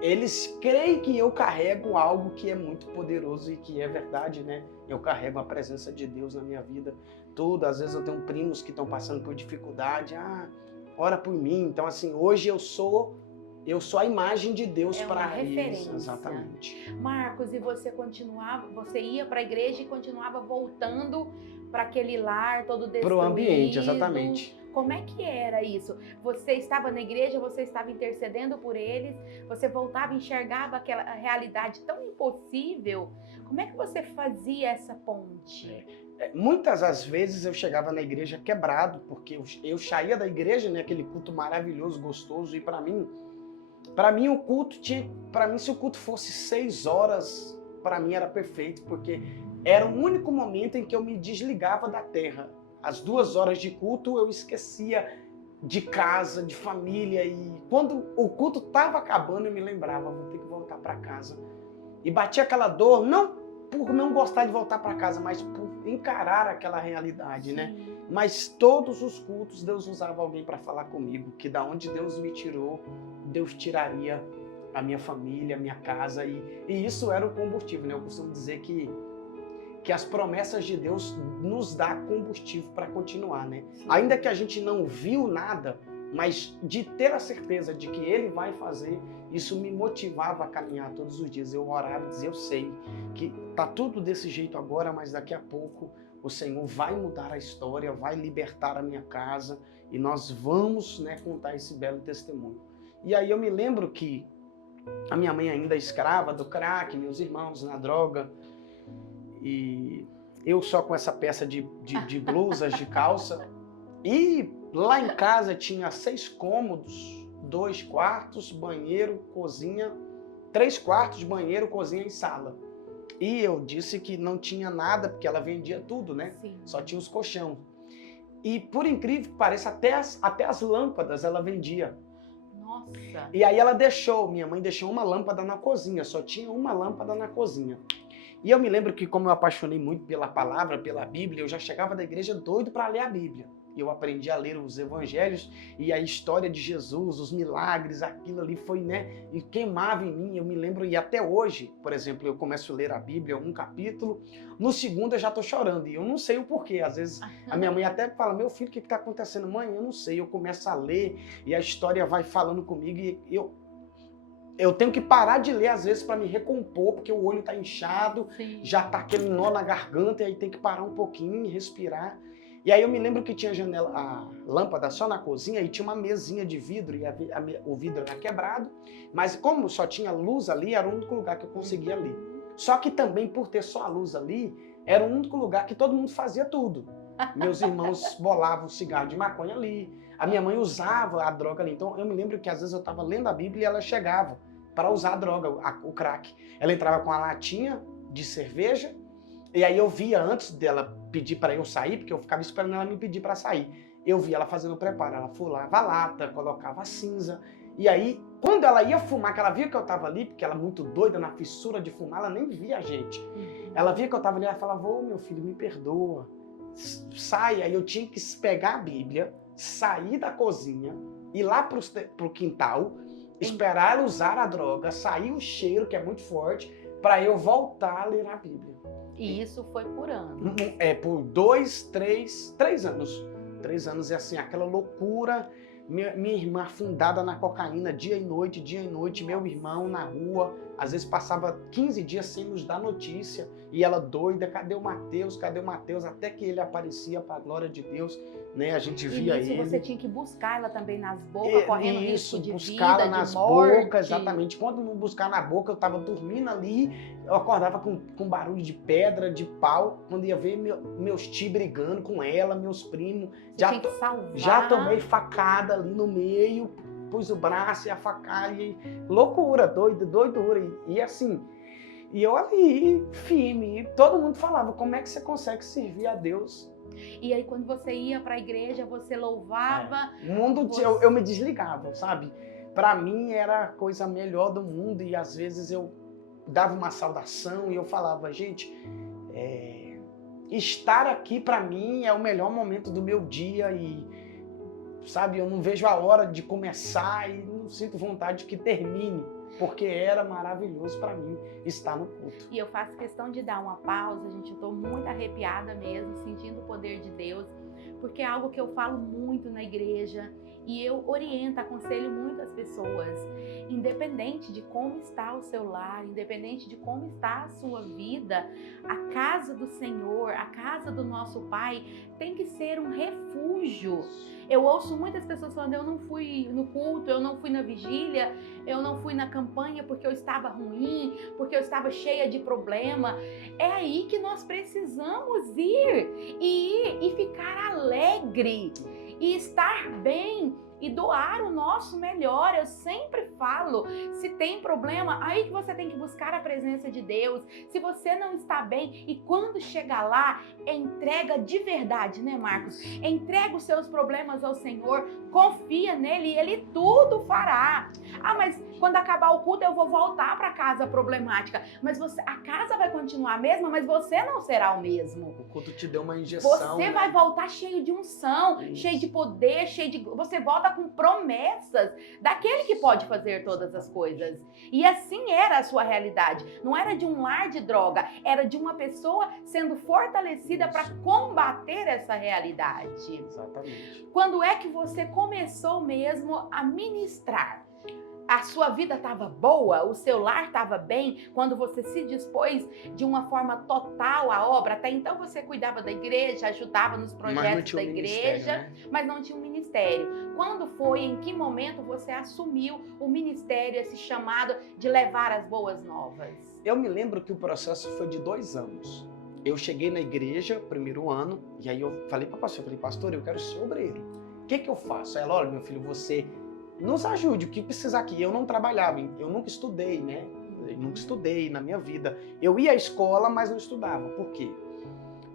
eles creem que eu carrego algo que é muito poderoso e que é verdade, né? Eu carrego a presença de Deus na minha vida. Tudo, às vezes eu tenho primos que estão passando por dificuldade. Ora por mim. Então, assim, hoje eu sou a imagem de Deus para eles. Exatamente. Marcos, e você ia para a igreja e continuava voltando para aquele lar todo destruído? Para o ambiente, exatamente. Como é que era isso? Você estava na igreja, você estava intercedendo por eles, você voltava e enxergava aquela realidade tão impossível. Como é que você fazia essa ponte? Muitas das vezes eu chegava na igreja quebrado, porque eu saía da igreja, né, aquele culto maravilhoso, gostoso, e para mim o culto se o culto fosse 6 horas, para mim era perfeito, porque era o único momento em que eu me desligava da terra. As 2 horas de culto eu esquecia de casa, de família, e quando o culto estava acabando eu me lembrava, vou ter que voltar para casa. E batia aquela dor, não por não gostar de voltar para casa, mas por encarar aquela realidade, né? Mas todos os cultos Deus usava alguém para falar comigo, que da onde Deus me tirou, Deus tiraria a minha família, a minha casa, e isso era o combustível, né? Eu costumo dizer que as promessas de Deus nos dá combustível para continuar, né? Sim. Ainda que a gente não viu nada, mas de ter a certeza de que Ele vai fazer, isso me motivava a caminhar todos os dias. Eu orava e dizia, eu sei que tá tudo desse jeito agora, mas daqui a pouco o Senhor vai mudar a história, vai libertar a minha casa e nós vamos, né, contar esse belo testemunho. E aí eu me lembro que a minha mãe ainda escrava do crack, meus irmãos na droga, e eu só com essa peça de blusas, de calça. E lá em casa tinha 6 cômodos, 2 quartos, banheiro, cozinha, 3 quartos, banheiro, cozinha e sala. E eu disse que não tinha nada, porque ela vendia tudo, né? Sim. Só tinha os colchão. E por incrível que pareça, até as lâmpadas ela vendia. Nossa! E aí minha mãe deixou uma lâmpada na cozinha, só tinha uma lâmpada na cozinha. E eu me lembro que, como eu apaixonei muito pela palavra, pela Bíblia, eu já chegava da igreja doido para ler a Bíblia. E eu aprendi a ler os evangelhos e a história de Jesus, os milagres, aquilo ali foi, né? E queimava em mim, eu me lembro, e até hoje, por exemplo, eu começo a ler a Bíblia, um capítulo, no segundo eu já estou chorando, e eu não sei o porquê. Às vezes a minha mãe até fala, meu filho, o que está acontecendo? Mãe, eu não sei. Eu começo a ler e a história vai falando comigo e eu tenho que parar de ler às vezes para me recompor, porque o olho tá inchado, Sim. já tá aquele nó na garganta, e aí tem que parar um pouquinho e respirar. E aí eu me lembro que tinha a lâmpada só na cozinha e tinha uma mesinha de vidro, e o vidro era quebrado, mas como só tinha luz ali, era o único lugar que eu conseguia ler. Só que também, por ter só a luz ali, era o único lugar que todo mundo fazia tudo. Meus irmãos bolavam cigarro de maconha ali, a minha mãe usava a droga ali. Então eu me lembro que às vezes eu estava lendo a Bíblia e ela chegava para usar a droga, o crack. Ela entrava com a latinha de cerveja, e aí eu via antes dela pedir para eu sair, porque eu ficava esperando ela me pedir para sair. Eu via ela fazendo o preparo, ela furava a lata, colocava a cinza. E aí, quando ela ia fumar, que ela via que eu tava ali, porque ela muito doida, na fissura de fumar, ela nem via a gente. Ela via que eu tava ali, ela falava, ô meu filho, me perdoa, sai. Aí eu tinha que pegar a Bíblia, sair da cozinha, ir lá pro quintal, esperar ela usar a droga, sair o cheiro, que é muito forte, para eu voltar a ler a Bíblia. E isso foi por ano? Por 3 anos. 3 anos é assim, aquela loucura. Minha irmã afundada na cocaína dia e noite, meu irmão na rua, às vezes passava 15 dias sem nos dar notícia, e ela doida, cadê o Mateus, até que ele aparecia para a glória de Deus, né? A gente via ele. E você tinha que buscar ela também nas bocas, correndo risco de buscá-la vida, nas de morte. bocas, exatamente. Quando não buscar na boca, eu estava dormindo ali, eu acordava com barulho de pedra, de pau, quando ia ver meus tios brigando com ela, meus primos. Você tinha que salvar. Já tomei facada ali no meio, pus o braço e a facada, e loucura, doidura. E assim, e eu ali, firme, e todo mundo falava, como é que você consegue servir a Deus? E aí quando você ia para a igreja, você louvava. O mundo, eu me desligava, sabe? Para mim era a coisa melhor do mundo, e às vezes eu dava uma saudação e eu falava, gente, estar aqui para mim é o melhor momento do meu dia, e sabe, eu não vejo a hora de começar e não sinto vontade que termine, porque era maravilhoso para mim estar no culto. E eu faço questão de dar uma pausa, gente, eu tô muito arrepiada mesmo, sentindo o poder de Deus, porque é algo que eu falo muito na igreja, e eu oriento, aconselho muito as pessoas, independente de como está o seu lar, independente de como está a sua vida, a casa do Senhor, a casa do nosso Pai, tem que ser um refúgio. Eu ouço muitas pessoas falando, eu não fui no culto, eu não fui na vigília, eu não fui na campanha porque eu estava ruim, porque eu estava cheia de problema. É aí que nós precisamos ir e ficar alegre e estar bem e doar o nosso melhor. Eu sempre falo, se tem problema, aí que você tem que buscar a presença de Deus. Se você não está bem, e quando chegar lá, entrega de verdade, né, Marcos? Entrega os seus problemas ao Senhor, confia nele e ele tudo fará. Ah, mas quando acabar o culto eu vou voltar para casa problemática. Mas a casa vai continuar a mesma, mas você não será o mesmo. O culto te deu uma injeção. Você vai voltar cheio de unção, cheio de poder, você volta com promessas daquele que pode fazer todas as coisas. E assim era a sua realidade. Não era de um lar de droga, era de uma pessoa sendo fortalecida para combater essa realidade. Exatamente. Quando é que você começou mesmo a ministrar? A sua vida estava boa, o seu lar estava bem, quando você se dispôs de uma forma total à obra. Até então você cuidava da igreja, ajudava nos projetos da igreja, mas não tinha um ministério. Quando foi, em que momento você assumiu o ministério, esse chamado de levar as boas novas? Eu me lembro que o processo foi de 2 anos. Eu cheguei na igreja, primeiro ano, e aí eu falei para o pastor, pastor, eu quero ser obreiro. O que eu faço? Ela, olha, meu filho, você nos ajude, o que precisar aqui. Eu não trabalhava, eu nunca estudei, né? Eu nunca estudei na minha vida. Eu ia à escola, mas não estudava. Por quê?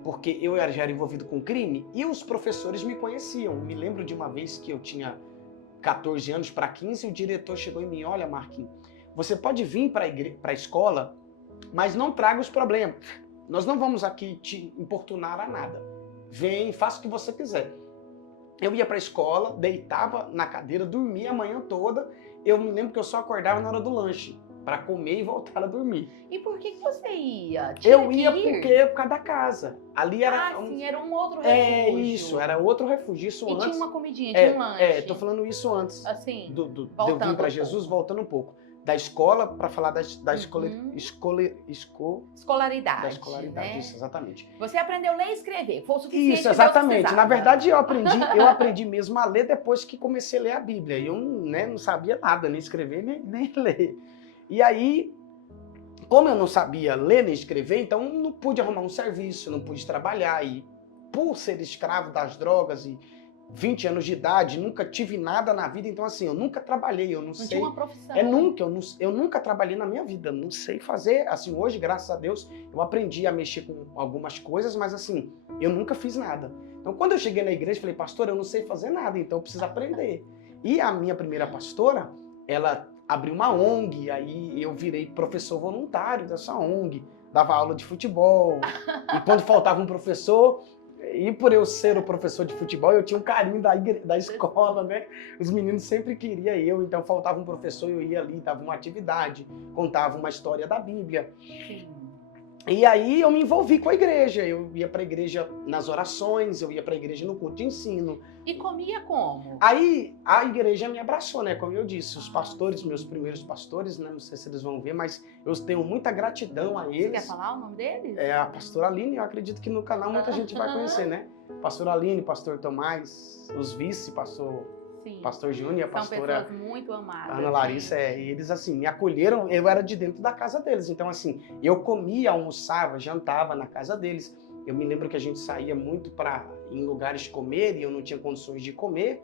Porque eu já era envolvido com crime e os professores me conheciam. Me lembro de uma vez que eu tinha 14 anos para 15 e o diretor chegou em mim, olha, Marquinhos, você pode vir para a escola, mas não traga os problemas. Nós não vamos aqui te importunar a nada. Vem, faça o que você quiser. Eu ia para a escola, deitava na cadeira, dormia a manhã toda. Eu me lembro que eu só acordava na hora do lanche, para comer e voltar a dormir. E por que você ia? Eu ia por causa da casa. Ali era sim, era um outro refúgio. Isso, era outro refúgio. Isso e antes. Tinha uma comidinha, tinha um lanche. Tô falando isso antes. Assim, de eu vir para Jesus, voltando um pouco. da escola para falar da Escolaridade. Da escolaridade, né? Isso, exatamente. Você aprendeu a ler e escrever, foi o suficiente. Isso, exatamente. Na verdade, eu aprendi mesmo a ler depois que comecei a ler a Bíblia. Eu não sabia nada, nem escrever, nem ler. E aí, como eu não sabia ler nem escrever, então não pude arrumar um serviço, não pude trabalhar. E por ser escravo das drogas e 20 anos de idade, nunca tive nada na vida, então assim, eu nunca trabalhei, eu não sei. Tinha uma profissão. Eu nunca trabalhei na minha vida, não sei fazer, assim, hoje, graças a Deus, eu aprendi a mexer com algumas coisas, mas assim, eu nunca fiz nada. Então quando eu cheguei na igreja, falei, pastor, eu não sei fazer nada, então eu preciso aprender. E a minha primeira pastora, ela abriu uma ONG, aí eu virei professor voluntário dessa ONG, dava aula de futebol, e quando faltava um professor... E por eu ser o professor de futebol, eu tinha um carinho da escola, né? Os meninos sempre queriam eu, então faltava um professor, eu ia ali, dava uma atividade, contava uma história da Bíblia. Sim. E aí eu me envolvi com a igreja, eu ia para a igreja nas orações, eu ia para a igreja no culto de ensino. E comia como? Aí a igreja me abraçou, né? Como eu disse, os pastores, meus primeiros pastores, né? Não sei se eles vão ver, mas eu tenho muita gratidão a eles. Você quer falar o nome deles? É a pastora Aline, eu acredito que no canal muita gente vai conhecer, né? Pastor Aline, pastor Tomás, os vice, pastor Júnior, a pastora... São pessoas muito amadas. Ana Larissa, eles assim, me acolheram, eu era de dentro da casa deles, então assim, eu comia, almoçava, jantava na casa deles. Eu me lembro que a gente saía muito em lugares comer e eu não tinha condições de comer.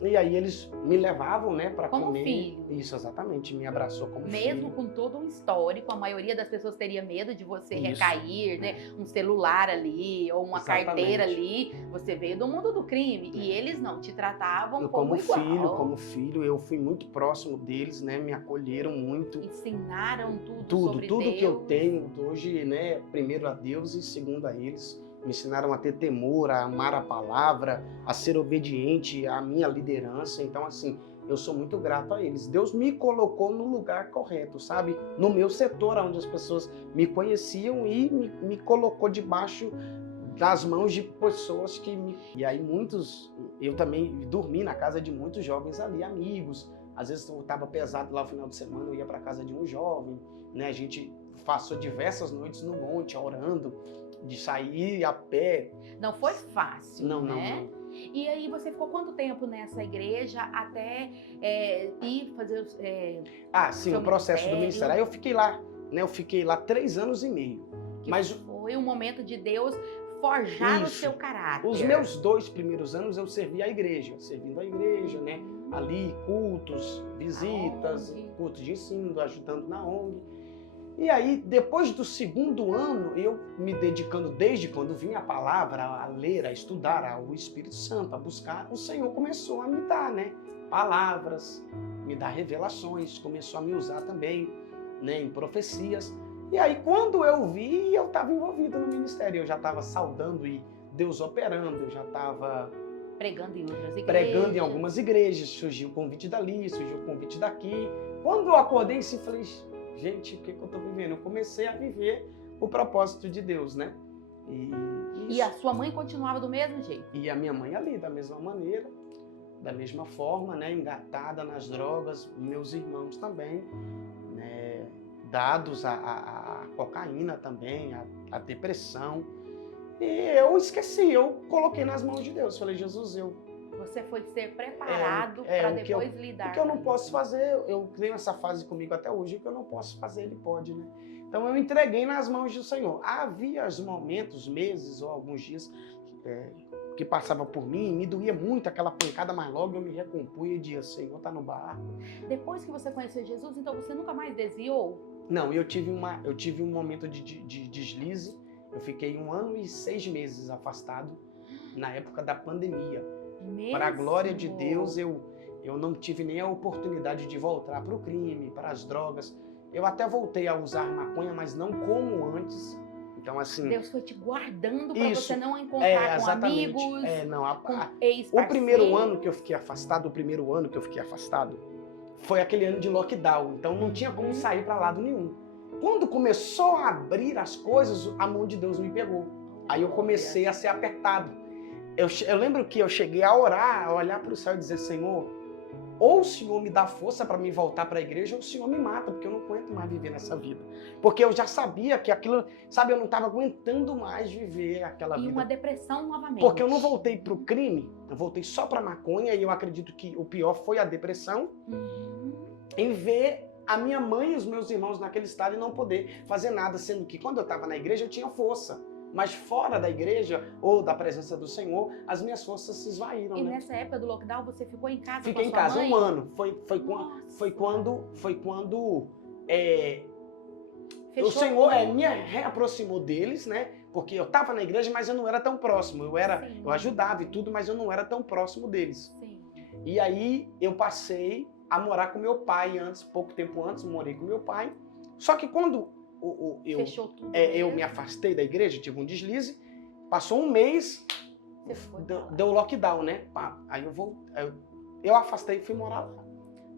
E aí eles me levavam, né, para comer. Como filho. Isso, exatamente, me abraçou como filho. Mesmo com todo um histórico, a maioria das pessoas teria medo de você Isso. recair, né? Um celular ali, ou uma Exatamente. carteira ali. Você veio do mundo do crime. E eles não, te tratavam como igual. Como filho, eu fui muito próximo deles, né, me acolheram muito. Ensinaram tudo sobre Tudo Deus. que eu tenho hoje, né, primeiro a Deus e segundo a eles. Me ensinaram a ter temor, a amar a palavra, a ser obediente à minha liderança. Então, assim, eu sou muito grato a eles. Deus me colocou no lugar correto, sabe? No meu setor, onde as pessoas me conheciam e me colocou debaixo das mãos de pessoas que me... E aí eu também dormi na casa de muitos jovens ali, amigos. Às vezes eu estava pesado lá no final de semana, eu ia para casa de um jovem, né? A gente passou diversas noites no monte, orando, de sair a pé. Não foi fácil, não, né? Não. E aí você ficou quanto tempo nessa igreja até ir fazer sim, o processo do ministério. Aí eu fiquei lá, né? Eu fiquei lá 3 anos e meio. Mas foi um momento de Deus forjar o seu caráter. Os meus 2 primeiros anos eu servi a igreja, servindo a igreja, né? Ali, cultos, visitas, cultos de ensino, ajudando na ONG. E aí, depois do 2º ano, eu me dedicando desde quando vinha a palavra, a ler, a estudar, ao Espírito Santo, a buscar, o Senhor começou a me dar, né, palavras, me dar revelações, começou a me usar também, né, em profecias. E aí, quando eu vi, eu estava envolvido no ministério, eu já estava saudando e Deus operando, eu já estava pregando em outras igrejas. Pregando em algumas igrejas, surgiu o convite dali, surgiu o convite daqui. Quando eu acordei assim, falei, gente, o que eu estou vivendo? Eu comecei a viver o propósito de Deus, né? E a sua mãe continuava do mesmo jeito? E a minha mãe ali, da mesma maneira, da mesma forma, né? Engatada nas drogas, meus irmãos também, né? Dados à cocaína também, à depressão. E eu esqueci, eu coloquei nas mãos de Deus. Falei, Jesus, Você foi ser preparado para depois lidar. O que eu não posso fazer, eu tenho essa fase comigo até hoje, o que eu não posso fazer, Ele pode, né? Então eu entreguei nas mãos do Senhor. Havia os momentos, meses ou alguns dias que passava por mim, me doía muito aquela pancada, mas logo eu me recompunha e dizia, Senhor, tá no barco. Depois que você conheceu Jesus, então você nunca mais desviou? Não, eu tive um momento de deslize. Eu fiquei 1 ano e 6 meses afastado na época da pandemia. Para a glória de Deus, eu não tive nem a oportunidade de voltar para o crime, para as drogas. Eu até voltei a usar maconha, mas não como antes. Então, assim... Deus foi te guardando para você não encontrar com amigos, com ex-parceiros. O primeiro ano que eu fiquei afastado, foi aquele ano de lockdown. Então, não tinha como sair para lado nenhum. Quando começou a abrir as coisas, a mão de Deus me pegou. Aí eu comecei a ser apertado. Eu lembro que eu cheguei a orar, a olhar para o céu e dizer, Senhor, ou o Senhor me dá força para me voltar para a igreja, ou o Senhor me mata, porque eu não aguento mais viver nessa vida. Porque eu já sabia que aquilo, sabe, eu não estava aguentando mais viver aquela vida. E uma depressão novamente. Porque eu não voltei para o crime, eu voltei só para a maconha, e eu acredito que o pior foi a depressão, em ver a minha mãe e os meus irmãos naquele estado e não poder fazer nada, sendo que quando eu estava na igreja eu tinha força. Mas fora da igreja ou da presença do Senhor, as minhas forças se esvaíram. E né? nessa época do lockdown, você ficou em casa Fiquei com a em sua casa mãe? um ano. Foi quando Fechou o Senhor tudo. me reaproximou deles, né? Porque eu estava na igreja, mas eu não era tão próximo. Sim. Eu ajudava e tudo, mas eu não era tão próximo deles. Sim. E aí eu passei a morar com meu pai antes, pouco tempo antes, morei com meu pai. Só que quando Fechou tudo. eu me afastei da igreja, tive um deslize, passou um mês, Você foi deu lockdown, né? Aí eu afastei e fui morar lá.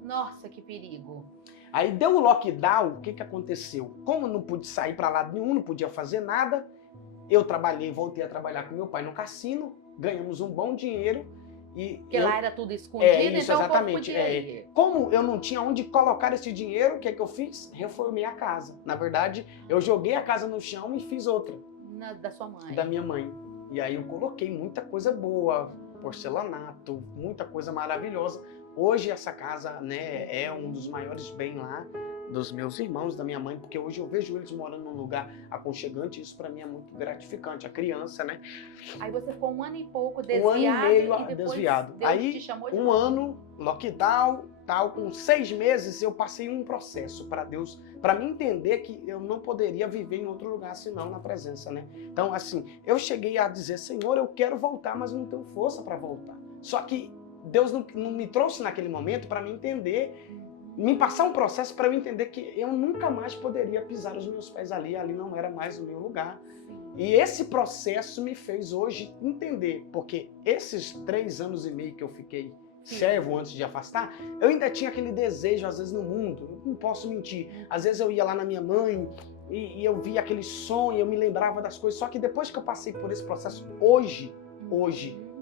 Nossa, que perigo. Aí deu o lockdown, o que aconteceu? Como não pude sair para lado nenhum, não podia fazer nada, eu voltei a trabalhar com meu pai no cassino, ganhamos um bom dinheiro. Porque lá era tudo escondido, isso, então exatamente. o povo podia ir. Como eu não tinha onde colocar esse dinheiro, o que eu fiz? Reformei a casa. Na verdade, eu joguei a casa no chão e fiz outra. Da sua mãe. Da minha mãe. E aí eu coloquei muita coisa boa, porcelanato, muita coisa maravilhosa. Hoje essa casa, né, é um dos maiores bens lá dos meus irmãos, da minha mãe, porque hoje eu vejo eles morando num lugar aconchegante, isso para mim é muito gratificante, a criança, né? Aí você ficou um ano e pouco desviado. Um ano e meio e depois desviado. Deus Aí, te chamou de um novo. ano, lockdown, tal, com 6 meses eu passei um processo para Deus, para me entender que eu não poderia viver em outro lugar senão na presença, né? Então, assim, eu cheguei a dizer, Senhor, eu quero voltar, mas não tenho força para voltar. Só que Deus não me trouxe naquele momento para me entender, me passar um processo para eu entender que eu nunca mais poderia pisar os meus pés ali não era mais o meu lugar. E esse processo me fez hoje entender, porque esses 3 anos e meio que eu fiquei servo antes de afastar, eu ainda tinha aquele desejo, às vezes, no mundo, eu não posso mentir. Às vezes eu ia lá na minha mãe e eu via aquele sonho, eu me lembrava das coisas, só que depois que eu passei por esse processo, hoje,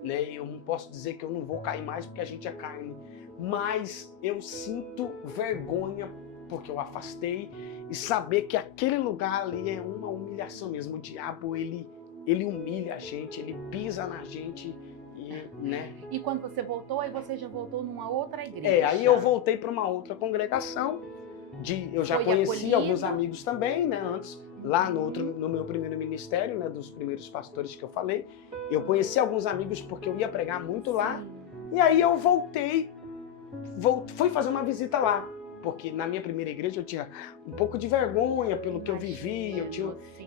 né, eu não posso dizer que eu não vou cair mais, porque a gente é carne, mas eu sinto vergonha porque eu afastei e saber que aquele lugar ali é uma humilhação mesmo. O diabo, ele humilha a gente, ele pisa na gente, né? E quando você voltou, aí você já voltou numa outra igreja. Aí eu voltei para uma outra congregação, eu já conheci acolhido. alguns amigos também, né, antes, lá no meu primeiro ministério, né, dos primeiros pastores que eu falei, eu conheci alguns amigos porque eu ia pregar muito lá, e aí eu fui fazer uma visita lá, porque na minha primeira igreja eu tinha um pouco de vergonha pelo que eu vivi,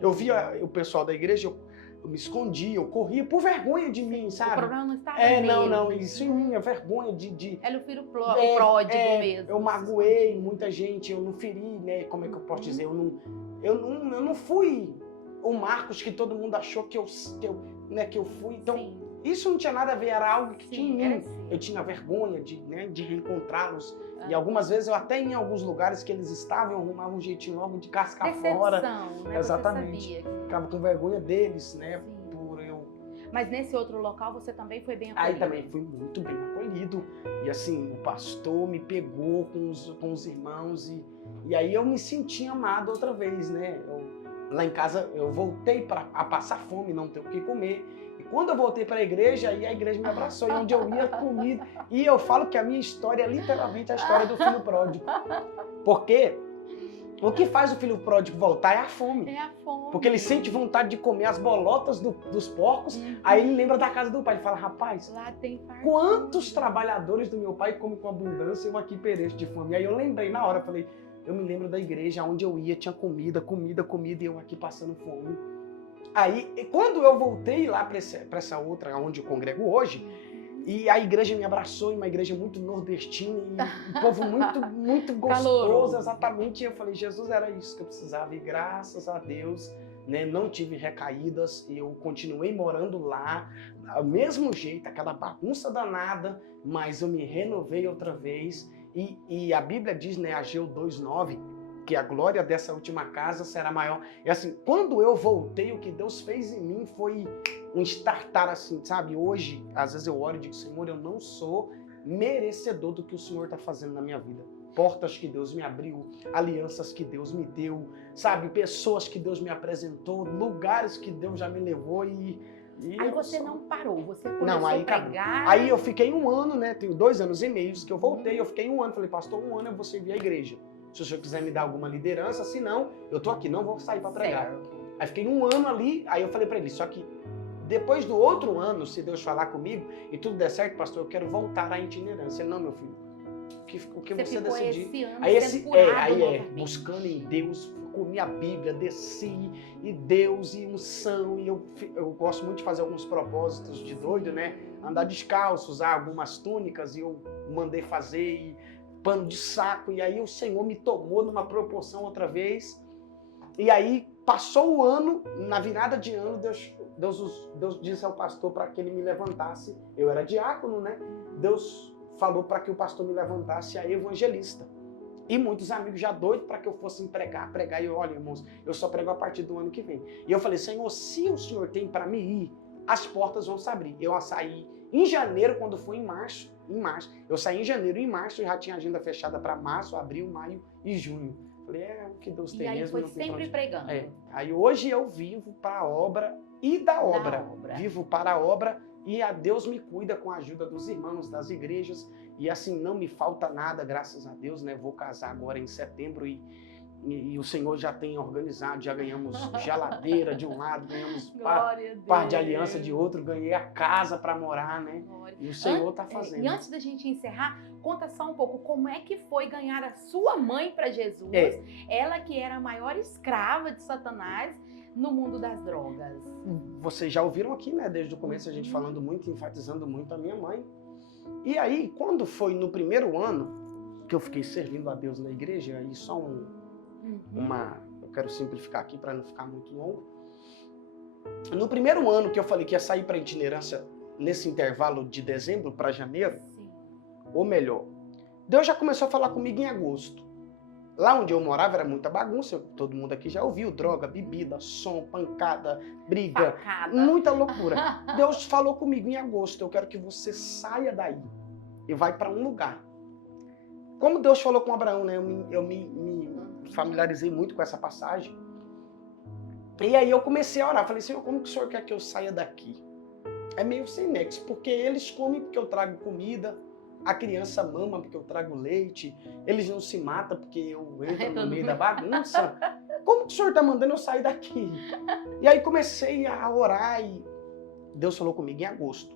eu via o pessoal da igreja, eu me escondia, eu corria por vergonha de mim, sabe? O problema não estava nele. Não, isso em mim, a vergonha de... Era o filho pródigo mesmo. Eu magoei muita gente, eu não feri, né, como é que eu posso dizer, eu não fui o Marcos que todo mundo achou que eu fui, então... Sim. Isso não tinha nada a ver, era algo que tinha em mim. Assim. Eu tinha vergonha de reencontrá-los. E algumas vezes eu até em alguns lugares que eles estavam, eu arrumava um jeitinho logo de cascar fora. Né? Exatamente. Você sabia. Ficava com vergonha deles, né? Sim. Por eu... Mas nesse outro local você também foi bem acolhido? Aí também fui muito bem acolhido. E assim, o pastor me pegou com os irmãos e aí eu me senti amado outra vez, né? Lá em casa eu voltei a passar fome, não ter o que comer. E quando eu voltei para a igreja, aí a igreja me abraçou. E onde eu ia, comida. E eu falo que a minha história é literalmente a história do filho pródigo. Porque o que faz o filho pródigo voltar é a fome. É a fome. Porque ele sente vontade de comer as bolotas dos porcos. Aí ele lembra da casa do pai. Ele fala, rapaz, lá tem quantos trabalhadores do meu pai comem com abundância e eu aqui pereço de fome. Aí eu lembrei na hora, falei... Eu me lembro da igreja, onde eu ia, tinha comida, e eu aqui passando fome. Aí, quando eu voltei lá para essa outra, onde eu congrego hoje, e a igreja me abraçou, uma igreja muito nordestina, e um povo muito gostoso, caloroso. Exatamente. E eu falei, Jesus, era isso que eu precisava, e graças a Deus, né, não tive recaídas, eu continuei morando lá, do mesmo jeito, aquela bagunça danada, mas eu me renovei outra vez. E a Bíblia diz, né, Ageu 2:9, que a glória dessa última casa será maior. E assim, quando eu voltei, o que Deus fez em mim foi um startar assim, sabe? Hoje, às vezes eu oro e digo, Senhor, eu não sou merecedor do que o Senhor está fazendo na minha vida. Portas que Deus me abriu, alianças que Deus me deu, sabe? Pessoas que Deus me apresentou, lugares que Deus já me levou e aí você não parou, você começou não, aí a pregar. Aí eu fiquei 1 ano, né? Tenho 2 anos e meio que eu voltei, eu fiquei 1 ano. Falei, pastor, 1 ano eu vou servir a igreja. Se o senhor quiser me dar alguma liderança, se não, eu tô aqui, não vou sair para pregar. Certo. Aí fiquei 1 ano ali, aí eu falei para ele, só que depois do outro ano, se Deus falar comigo e tudo der certo, pastor, eu quero voltar à itinerância. Ele, não, meu filho, o que você decidir. Esse ano Aí sendo curado novamente. buscando em Deus, comi a Bíblia, desci, e Deus, e unção, e eu gosto muito de fazer alguns propósitos de doido, né? Andar descalço, usar algumas túnicas, e eu mandei fazer, e pano de saco, e aí o Senhor me tomou numa proporção outra vez, e aí passou o ano, na virada de ano, Deus disse ao pastor para que ele me levantasse, eu era diácono, né? Deus falou para que o pastor me levantasse a evangelista. E muitos amigos já doidos para que eu fosse pregar. E eu, olha, irmãos, eu só prego a partir do ano que vem. E eu falei, Senhor, se o Senhor tem para me ir, as portas vão se abrir. Eu saí em janeiro, quando foi em março. Eu saí em janeiro e em março, eu já tinha agenda fechada para março, abril, maio e junho. Falei, o que Deus tem mesmo. E aí foi sempre pregando. Aí hoje eu vivo para a obra e da obra. Vivo para a obra e a Deus me cuida com a ajuda dos irmãos, das igrejas. E assim, não me falta nada, graças a Deus, né? Vou casar agora em setembro e o Senhor já tem organizado, já ganhamos geladeira de um lado, ganhamos par de aliança de outro, ganhei a casa para morar, né? E o Senhor está fazendo. E antes da gente encerrar, conta só um pouco como é que foi ganhar a sua mãe para Jesus, ela que era a maior escrava de Satanás no mundo das drogas. Vocês já ouviram aqui, né? Desde o começo a gente falando muito, enfatizando muito a minha mãe. E aí, quando foi no primeiro ano que eu fiquei servindo a Deus na igreja, aí só eu quero simplificar aqui para não ficar muito longo. No primeiro ano que eu falei que ia sair para itinerância nesse intervalo de dezembro para janeiro, ou melhor, Deus já começou a falar comigo em agosto. Lá onde eu morava era muita bagunça, todo mundo aqui já ouviu, droga, bebida, som, pancada, briga, muita loucura. Deus falou comigo em agosto, eu quero que você saia daí e vai para um lugar. Como Deus falou com Abraão, né? Eu me familiarizei muito com essa passagem. E aí eu comecei a orar, falei, Senhor, como que o Senhor quer que eu saia daqui? É meio sem nexo, porque eles comem porque eu trago comida, a criança mama porque eu trago leite, eles não se matam porque eu entro no meio da bagunça. Como que o Senhor está mandando eu sair daqui? E aí comecei a orar e Deus falou comigo em agosto.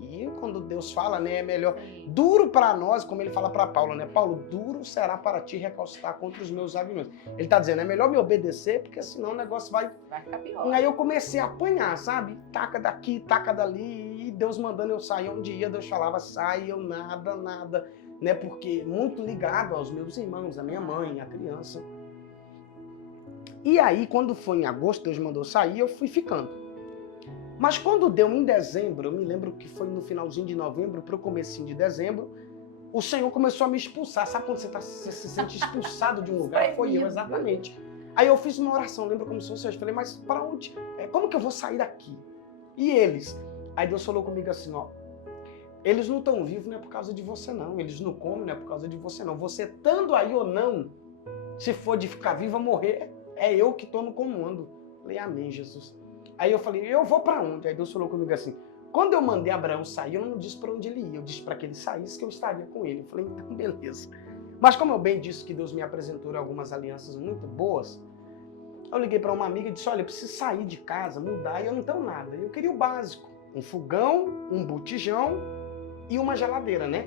E quando Deus fala, né, é melhor. Duro para nós, como ele fala para Paulo, né? Paulo, duro será para ti recalcitrar contra os meus argumentos. Ele está dizendo, é melhor me obedecer, porque senão o negócio vai ficar pior. E aí eu comecei a apanhar, sabe? Taca daqui, taca dali, e Deus mandando eu sair. Onde ia, Deus falava, sai, eu nada, né? Porque muito ligado aos meus irmãos, a minha mãe, a criança. E aí, quando foi em agosto, Deus mandou sair, eu fui ficando. Mas quando deu em dezembro, eu me lembro que foi no finalzinho de novembro para o comecinho de dezembro, o Senhor começou a me expulsar. Sabe quando você se sente expulsado de um lugar? Foi eu, exatamente. Aí eu fiz uma oração, lembra como se fosse hoje? Falei, mas para onde? Como que eu vou sair daqui? E eles? Aí Deus falou comigo assim, ó, eles não estão vivos não é por causa de você não, eles não comem não é por causa de você não. Você estando aí ou não, se for de ficar vivo ou morrer, é eu que estou no comando. Falei, amém, Jesus. Aí eu falei, eu vou para onde? Aí Deus falou comigo assim, quando eu mandei Abraão sair, eu não disse para onde ele ia, eu disse para que ele saísse que eu estaria com ele. Eu falei, então beleza. Mas como eu bem disse que Deus me apresentou algumas alianças muito boas, eu liguei para uma amiga e disse, olha, eu preciso sair de casa, mudar, e eu não tenho nada. Eu queria o básico, um fogão, um botijão e uma geladeira, né?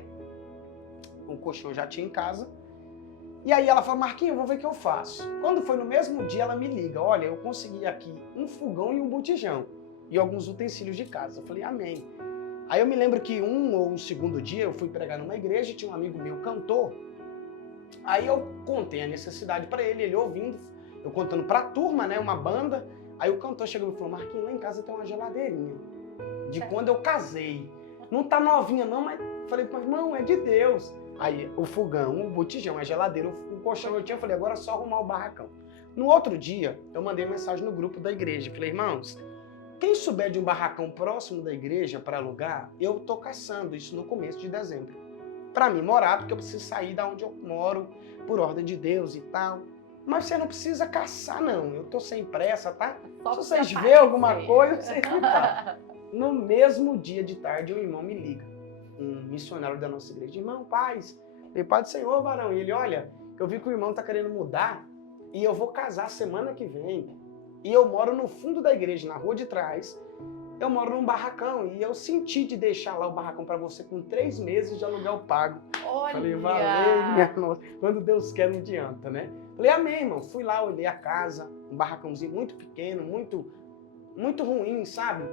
Um colchão eu já tinha em casa. E aí ela falou, Marquinhos, eu vou ver o que eu faço. Quando foi no mesmo dia, ela me liga, olha, eu consegui aqui um fogão e um botijão e alguns utensílios de casa. Eu falei, amém. Aí eu me lembro que um segundo dia eu fui pregar numa igreja, tinha um amigo meu, cantor. Aí eu contei a necessidade para ele ouvindo, eu contando para a turma, né, uma banda. Aí o cantor chegou e falou, Marquinhos, lá em casa tem uma geladeirinha, de quando eu casei. Não tá novinha não, mas falei, mas irmão, é de Deus. Aí o fogão, o botijão, a geladeira, o colchão eu tinha, falei, agora é só arrumar o barracão. No outro dia, eu mandei mensagem no grupo da igreja, falei, irmãos, Quem souber de um barracão próximo da igreja para alugar, eu tô caçando isso no começo de dezembro. Para mim morar, porque eu preciso sair da onde eu moro, por ordem de Deus e tal. Mas você não precisa caçar, não. Eu tô sem pressa, tá? Só se vocês verem alguma coisa, vocês me falam. No mesmo dia de tarde, um irmão me liga. Um missionário da nossa igreja. Irmão, paz. Eu pai do Senhor, varão. E ele, olha, eu vi que o irmão tá querendo mudar e eu vou casar semana que vem. E eu moro no fundo da igreja, na rua de trás. Eu moro num barracão e eu senti de deixar lá o barracão para você com 3 meses de aluguel pago. Olha! Falei, valeu, minha nossa. Quando Deus quer, não adianta, né? Falei, amém, irmão. Fui lá, olhei a casa, um barracãozinho muito pequeno, muito ruim, sabe?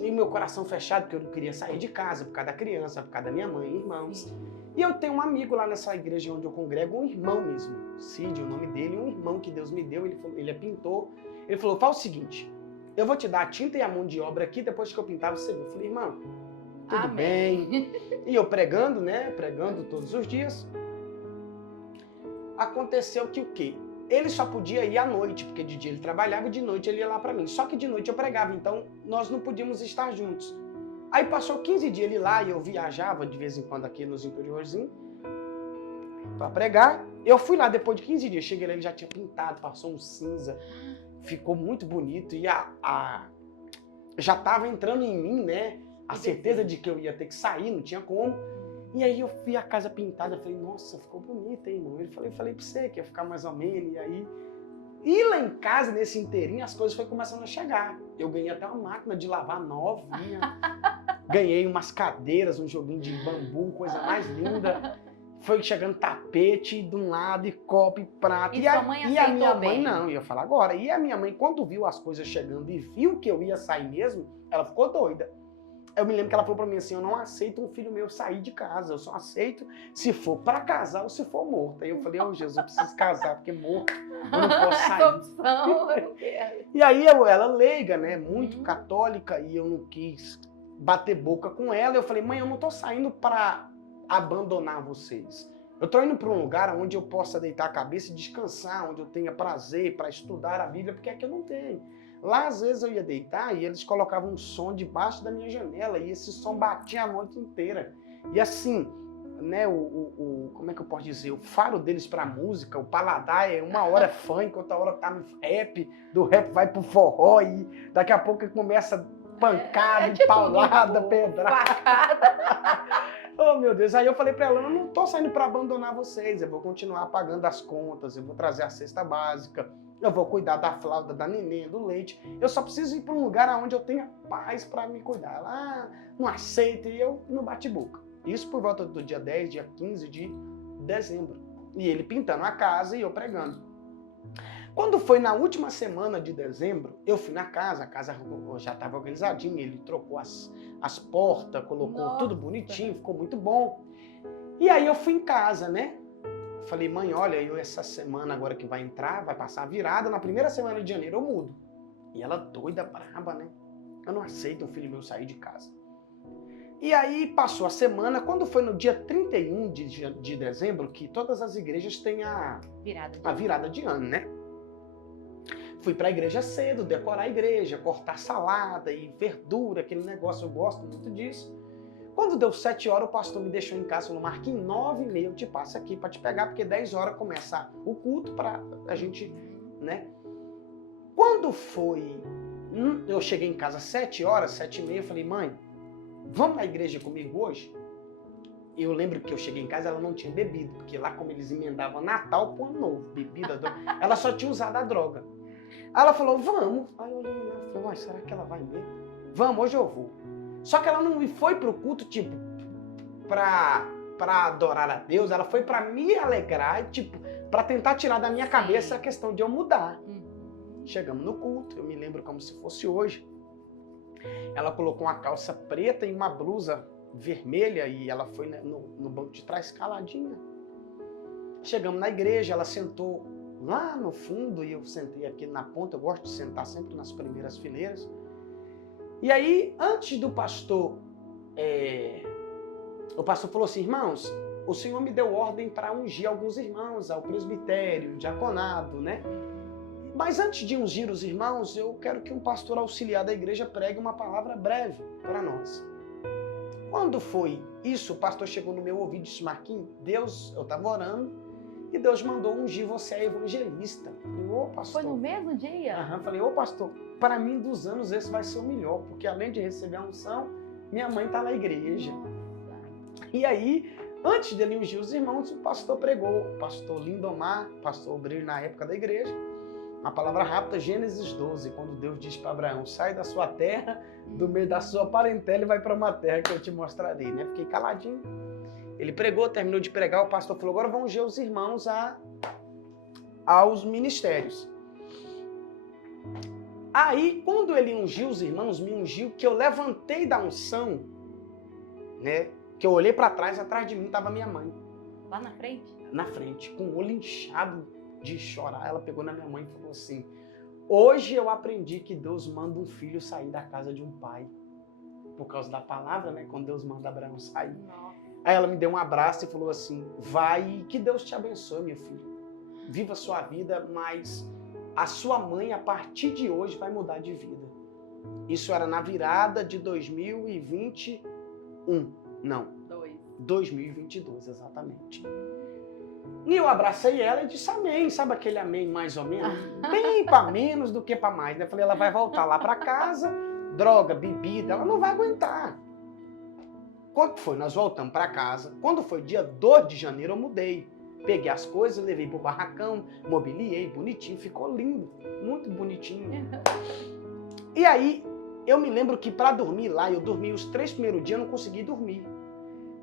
E meu coração fechado, porque eu não queria sair de casa por causa da criança, por causa da minha mãe, irmãos. E eu tenho um amigo lá nessa igreja onde eu congrego, um irmão mesmo, Cid, o nome dele, um irmão que Deus me deu, ele é pintor. Ele falou, fala o seguinte, eu vou te dar a tinta e a mão de obra aqui, depois que eu pintar você vê. Eu falei, irmão, tudo bem. E eu pregando, né, pregando todos os dias. Aconteceu que o quê? Ele só podia ir à noite, porque de dia ele trabalhava e de noite ele ia lá para mim. Só que de noite eu pregava, então nós não podíamos estar juntos. Aí passou 15 dias ele lá e eu viajava de vez em quando aqui nos interiorzinhos para pregar. Eu fui lá depois de 15 dias, cheguei lá, ele já tinha pintado, passou um cinza, ficou muito bonito e já estava entrando em mim, né? A certeza de que eu ia ter que sair, não tinha como. E aí eu vi a casa pintada, falei, nossa, ficou bonita, hein, irmão? Ele falei pra você que ia ficar mais ou menos, e aí... E lá em casa, nesse inteirinho, as coisas foram começando a chegar. Eu ganhei até uma máquina de lavar novinha, ganhei umas cadeiras, um joguinho de bambu, coisa mais linda. Foi chegando tapete de um lado, e copo, e prato. E sua mãe aceitou a minha mãe, bem? não, eu ia falar agora. E a minha mãe, quando viu as coisas chegando e viu que eu ia sair mesmo, ela ficou doida. Eu me lembro que ela falou pra mim assim, eu não aceito um filho meu sair de casa, eu só aceito se for pra casar ou se for morto. Aí eu falei, oh Jesus, eu preciso casar, porque morto eu não posso sair. E aí ela leiga, né, muito católica, e eu não quis bater boca com ela. Eu falei, mãe, eu não tô saindo pra abandonar vocês. Eu tô indo pra um lugar onde eu possa deitar a cabeça e descansar, onde eu tenha prazer pra estudar a Bíblia, porque aqui eu não tenho. Lá, às vezes, eu ia deitar e eles colocavam um som debaixo da minha janela e esse som batia a noite inteira. E assim, né, como é que eu posso dizer? O faro deles pra música, o paladar é uma hora funk, outra hora tá no rap, do rap vai pro forró e daqui a pouco começa pancada, paulada, pedrada. Oh, meu Deus. Aí eu falei pra ela, eu não tô saindo pra abandonar vocês, eu vou continuar pagando as contas, eu vou trazer a cesta básica, eu vou cuidar da fralda, da neném, do leite. Eu só preciso ir para um lugar onde eu tenha paz para me cuidar. Ela não aceita e eu não bate boca. Isso por volta do dia 10, dia 15 de dezembro. E ele pintando a casa e eu pregando. Quando foi na última semana de dezembro, eu fui na casa, a casa já estava organizadinha, ele trocou as portas, colocou tudo bonitinho, ficou muito bom. E aí eu fui em casa, né? Falei, mãe, olha, eu essa semana agora que vai entrar, vai passar a virada, na primeira semana de janeiro eu mudo. E ela doida, braba, né? Eu não aceito um filho meu sair de casa. E aí passou a semana, quando foi no dia 31 de dezembro, que todas as igrejas têm a virada de ano, né? Fui pra igreja cedo, decorar a igreja, cortar salada e verdura, aquele negócio, eu gosto muito disso. Quando deu 7 horas, o pastor me deixou em casa, falou, Marquinhos, 9h30 eu te passo aqui para te pegar, porque 10 horas começa o culto para a gente, né? Quando foi, eu cheguei em casa às 7 horas, 7h30, eu falei, mãe, vamos na igreja comigo hoje? Eu lembro que eu cheguei em casa, ela não tinha bebido, porque lá como eles emendavam Natal pro Ano Novo, bebida, droga, ela só tinha usado a droga. Aí ela falou, vamos. Aí eu olhei lá e falei, mas será que ela vai mesmo? Vamos, hoje eu vou. Só que ela não foi pro culto, tipo, pra adorar a Deus, ela foi pra me alegrar, tipo, pra tentar tirar da minha cabeça a questão de eu mudar. Chegamos no culto, eu me lembro como se fosse hoje. Ela colocou uma calça preta e uma blusa vermelha e ela foi no banco de trás caladinha. Chegamos na igreja, ela sentou lá no fundo e eu sentei aqui na ponta, eu gosto de sentar sempre nas primeiras fileiras. E aí, antes do pastor, o pastor falou assim, irmãos, o Senhor me deu ordem para ungir alguns irmãos ao presbitério, diaconado, né? Mas antes de ungir os irmãos, eu quero que um pastor auxiliar da igreja pregue uma palavra breve para nós. Quando foi isso, o pastor chegou no meu ouvido e disse: Marquinhos, Deus, eu estava orando, e Deus mandou ungir você a evangelista. Eu falei: ô pastor. Foi no mesmo dia? Falei: ô pastor, para mim dos anos esse vai ser o melhor, porque além de receber a unção, minha mãe está na igreja. E aí, antes dele ungir os irmãos, o pastor pregou, o pastor Lindomar, pastor obreiro na época da igreja, uma palavra rápida, Gênesis 12, quando Deus diz para Abraão: sai da sua terra, do meio da sua parentela e vai para uma terra que eu te mostrarei, né? Fiquei caladinho. Ele pregou, terminou de pregar, o pastor falou: agora vão ungir os irmãos aos ministérios. Aí, quando ele ungiu os irmãos, me ungiu, que eu levantei da unção, né? Que eu olhei para trás, atrás de mim estava minha mãe. Lá na frente? Na frente, com o olho inchado de chorar. Ela pegou na minha mãe e falou assim: hoje eu aprendi que Deus manda um filho sair da casa de um pai. Por causa da palavra, né? Quando Deus manda Abraão sair. Nossa. Aí ela me deu um abraço e falou assim: vai, que Deus te abençoe, meu filho. Viva a sua vida, mas a sua mãe, a partir de hoje, vai mudar de vida. Isso era na virada de 2021. Não, 2022, exatamente. E eu abracei ela e disse amém. Sabe aquele amém mais ou menos? Bem para menos do que para mais. Eu falei: ela vai voltar lá para casa, droga, bebida, ela não vai aguentar. Quando foi? Nós voltamos para casa. Quando foi dia 2 de janeiro, eu mudei. Peguei as coisas, levei pro barracão, mobiliei, bonitinho, ficou lindo, muito bonitinho. E aí, eu me lembro que para dormir lá, eu dormi os 3 primeiros dias, eu não consegui dormir.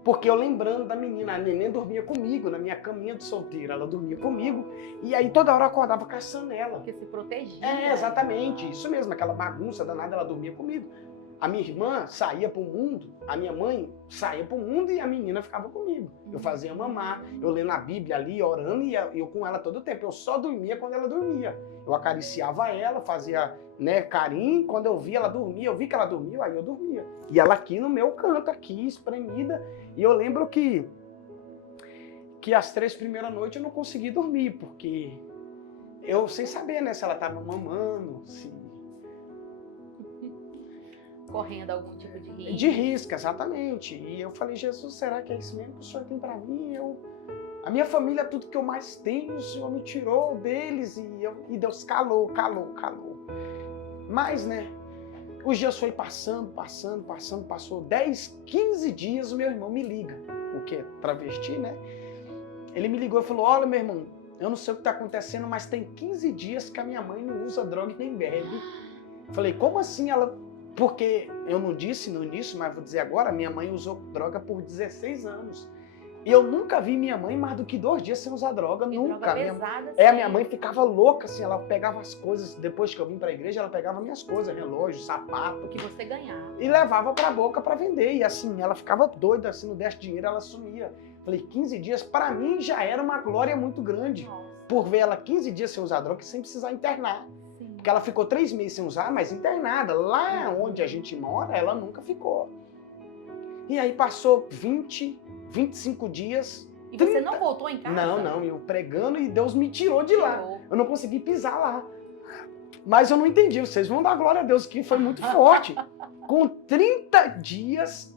Porque eu lembrando da menina, a neném dormia comigo, na minha caminha de solteira, ela dormia comigo, e aí toda hora eu acordava caçando ela. Porque se protegia. É, exatamente, isso mesmo, aquela bagunça danada, ela dormia comigo. A minha irmã saía pro mundo, a minha mãe saía pro mundo e a menina ficava comigo. Eu fazia mamar, eu lendo a Bíblia ali, orando, e eu com ela todo o tempo. Eu só dormia quando ela dormia. Eu acariciava ela, fazia, né, carinho, quando eu via ela dormir, eu vi que ela dormia, aí eu dormia. E ela aqui no meu canto, aqui, espremida. E eu lembro que as 3 primeiras noites eu não consegui dormir, porque eu sem saber, né, se ela tava mamando, se... Correndo algum tipo de risco. De risco, exatamente. E eu falei: Jesus, será que é isso mesmo que o Senhor tem pra mim? A minha família é tudo que eu mais tenho, o Senhor me tirou deles e Deus calou. Mas, né, os dias foi passando, passou 10, 15 dias, o meu irmão me liga, o que é travesti, né? Ele me ligou e falou: olha, meu irmão, eu não sei o que tá acontecendo, mas tem 15 dias que a minha mãe não usa droga e nem bebe. Falei: como assim? Ela... Porque eu não disse no início, mas vou dizer agora, minha mãe usou droga por 16 anos. E eu nunca vi minha mãe mais do que 2 dias sem usar droga, e nunca. Droga pesada, a minha mãe ficava louca, assim, ela pegava as coisas, depois que eu vim pra igreja, ela pegava minhas coisas, relógio, sapato. Que você ganhava. E levava pra boca pra vender. E assim, ela ficava doida, assim, não desse dinheiro, ela sumia. Falei: 15 dias, pra mim já era uma glória muito grande. Nossa. Por ver ela 15 dias sem usar droga, sem precisar internar. Porque ela ficou 3 meses sem usar, mas internada. Lá onde a gente mora, ela nunca ficou. E aí passou 20, 25 dias. E 30... você não voltou em casa? Não, eu pregando e Deus me tirou de lá. Eu não consegui pisar lá. Mas eu não entendi, vocês vão dar glória a Deus, que foi muito forte. Com 30 dias,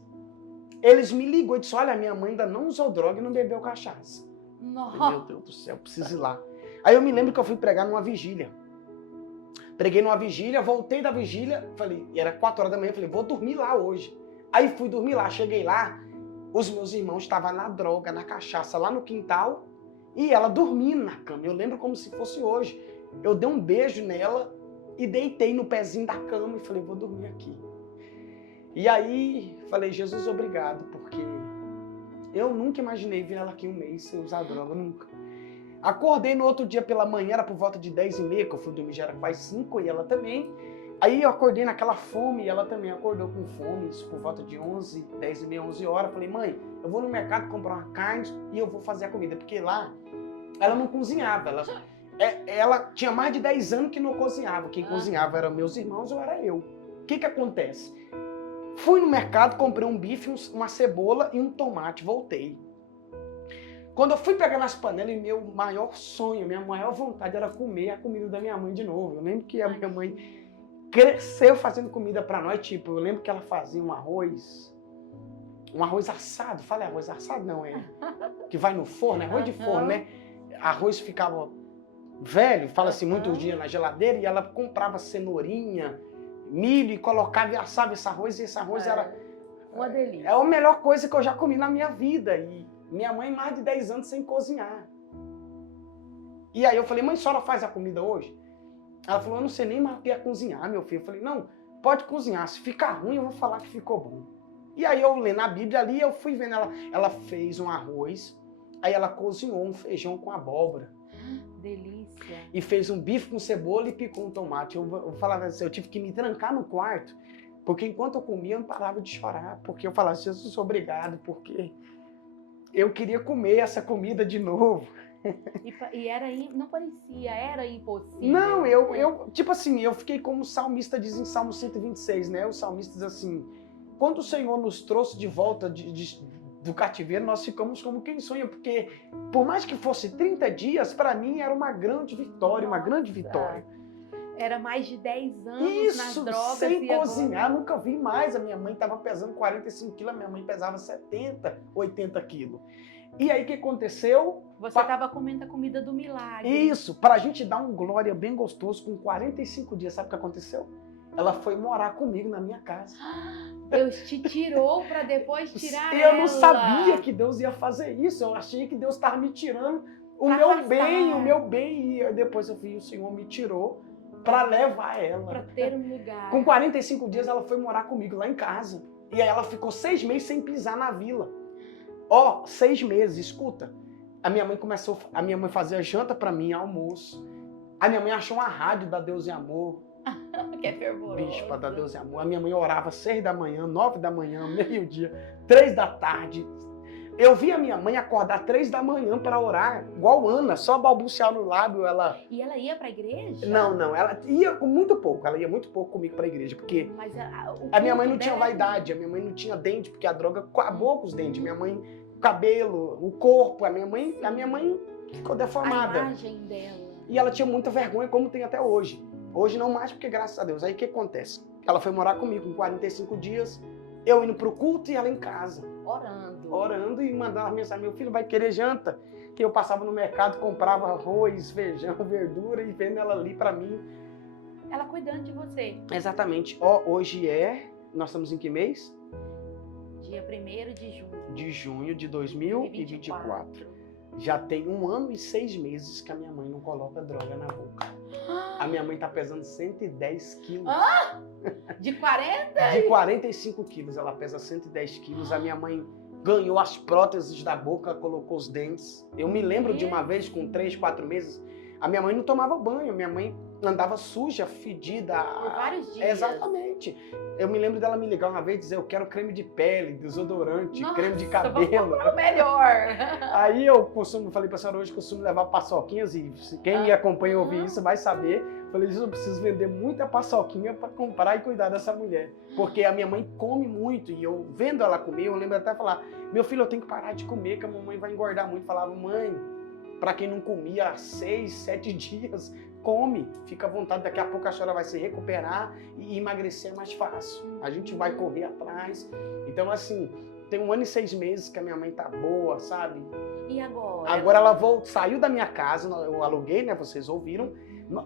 eles me ligou e disse: olha, minha mãe ainda não usou droga e não bebeu cachaça. Nossa. Meu Deus do céu, preciso ir lá. Aí eu me lembro que eu fui pregar numa vigília. Preguei numa vigília, voltei da vigília, falei, e era 4 horas da manhã, falei: vou dormir lá hoje. Aí fui dormir lá, cheguei lá, os meus irmãos estavam na droga, na cachaça, lá no quintal, e ela dormindo na cama. Eu lembro como se fosse hoje. Eu dei um beijo nela e deitei no pezinho da cama e falei: vou dormir aqui. E aí falei: Jesus, obrigado, porque eu nunca imaginei vir ela aqui 1 mês sem usar droga, nunca. Acordei no outro dia pela manhã, era por volta de 10h30, que eu fui dormir, já era quase 5, e ela também. Aí eu acordei naquela fome, e ela também acordou com fome, isso por volta de 11, 10h30, 11 horas. Falei: mãe, eu vou no mercado comprar uma carne e eu vou fazer a comida, porque lá ela não cozinhava, ela tinha mais de 10 anos que não cozinhava. Quem cozinhava eram meus irmãos ou era eu. O que acontece? Fui no mercado, comprei um bife, uma cebola e um tomate, voltei. Quando eu fui pegar nas panelas, meu maior sonho, minha maior vontade era comer a comida da minha mãe de novo. Eu lembro que a minha mãe cresceu fazendo comida pra nós, tipo, eu lembro que ela fazia um arroz assado. Falei arroz assado? Não, é que vai no forno, é arroz de forno, né? Arroz ficava velho, fala assim, muitos dias na geladeira, e ela comprava cenourinha, milho e colocava e assava esse arroz, e esse arroz era uma delícia. É a melhor coisa que eu já comi na minha vida. E minha mãe mais de 10 anos sem cozinhar. E aí eu falei, mãe, a senhora faz a comida hoje? Ela falou, eu não sei nem mapear cozinhar, meu filho. Eu falei, não, pode cozinhar, se ficar ruim eu vou falar que ficou bom. E aí eu lendo a Bíblia ali, eu fui vendo ela fez um arroz, aí ela cozinhou um feijão com abóbora. Delícia. E fez um bife com cebola e picou um tomate. Eu falava assim, eu tive que me trancar no quarto, porque enquanto eu comia eu não parava de chorar, porque eu falava, Jesus, obrigado, porque eu queria comer essa comida de novo. E era, não parecia, era impossível. Não, eu tipo assim, eu fiquei como o salmista diz em Salmo 126, né? O salmista diz assim, quando o Senhor nos trouxe de volta do cativeiro, nós ficamos como quem sonha, porque por mais que fosse 30 dias, para mim era uma grande vitória, uma grande vitória. Era mais de 10 anos nas Isso, drogas. sem cozinhar, nunca vi mais. A minha mãe estava pesando 45 quilos, a minha mãe pesava 70, 80 quilos. E aí o que aconteceu? Você estava comendo a comida do milagre. Isso, para a gente dar um glória bem gostoso, com 45 dias, sabe o que aconteceu? Ela foi morar comigo na minha casa. Deus te tirou para depois tirar ela. Eu não ela. sabia que Deus ia fazer isso, eu achei que Deus estava me tirando o meu bem, e depois eu vi, o Senhor me tirou para levar ela. Para ter um lugar. Com 45 dias ela foi morar comigo lá em casa. E aí ela ficou 6 meses sem pisar na vila. 6 meses, escuta. A minha mãe fazia janta para mim, almoço. A minha mãe achou uma rádio da Deus e Amor. Que é fervoroso. Bispa da Deus e Amor. A minha mãe orava 6 da manhã, 9 da manhã, meio-dia, 3 da tarde. Eu vi a minha mãe acordar 3 da manhã para orar, igual Ana, só balbuciar no lábio. E ela ia para a igreja? Não, ela ia muito pouco. Ela ia muito pouco comigo para a igreja, porque a minha mãe não tinha vaidade, a minha mãe não tinha dente, porque a droga acabou com os dentes. Minha mãe, o cabelo, o corpo, a minha mãe ficou deformada. A imagem dela. E ela tinha muita vergonha, como tem até hoje. Hoje não mais, porque graças a Deus. Aí o que acontece? Ela foi morar comigo com 45 dias, eu indo pro culto e ela em casa. Orando e mandando mensagem, meu filho vai querer janta? Que eu passava no mercado, comprava arroz, feijão, verdura e vendo ela ali pra mim. Ela cuidando de você. Exatamente. Hoje nós estamos em que mês? Dia 1º de junho. De junho de 2024. Já tem 1 ano e 6 meses que a minha mãe não coloca droga na boca. A minha mãe tá pesando 110 quilos. De 40? De 45 quilos, ela pesa 110 quilos. A minha mãe ganhou as próteses da boca, colocou os dentes. Eu me lembro de uma vez, com 3, 4 meses, a minha mãe não tomava banho. Minha mãe andava suja, fedida. Por vários dias. Exatamente. Eu me lembro dela me ligar uma vez e dizer, eu quero creme de pele, desodorante, Nossa, creme de cabelo. O melhor. Aí eu falei pra senhora, hoje costumo levar paçoquinhas e quem me acompanha ouvir isso vai saber. Falei, eu preciso vender muita paçoquinha para comprar e cuidar dessa mulher. Porque a minha mãe come muito e eu vendo ela comer, eu lembro até falar, meu filho, eu tenho que parar de comer, que a mamãe vai engordar muito. Falava, mãe, para quem não comia há 6, 7 dias, come, fica à vontade, daqui a pouco a senhora vai se recuperar e emagrecer é mais fácil. A gente vai correr atrás. Então, assim, tem 1 ano e 6 meses que a minha mãe tá boa, sabe? E agora? Agora ela saiu da minha casa, eu aluguei, né? Vocês ouviram.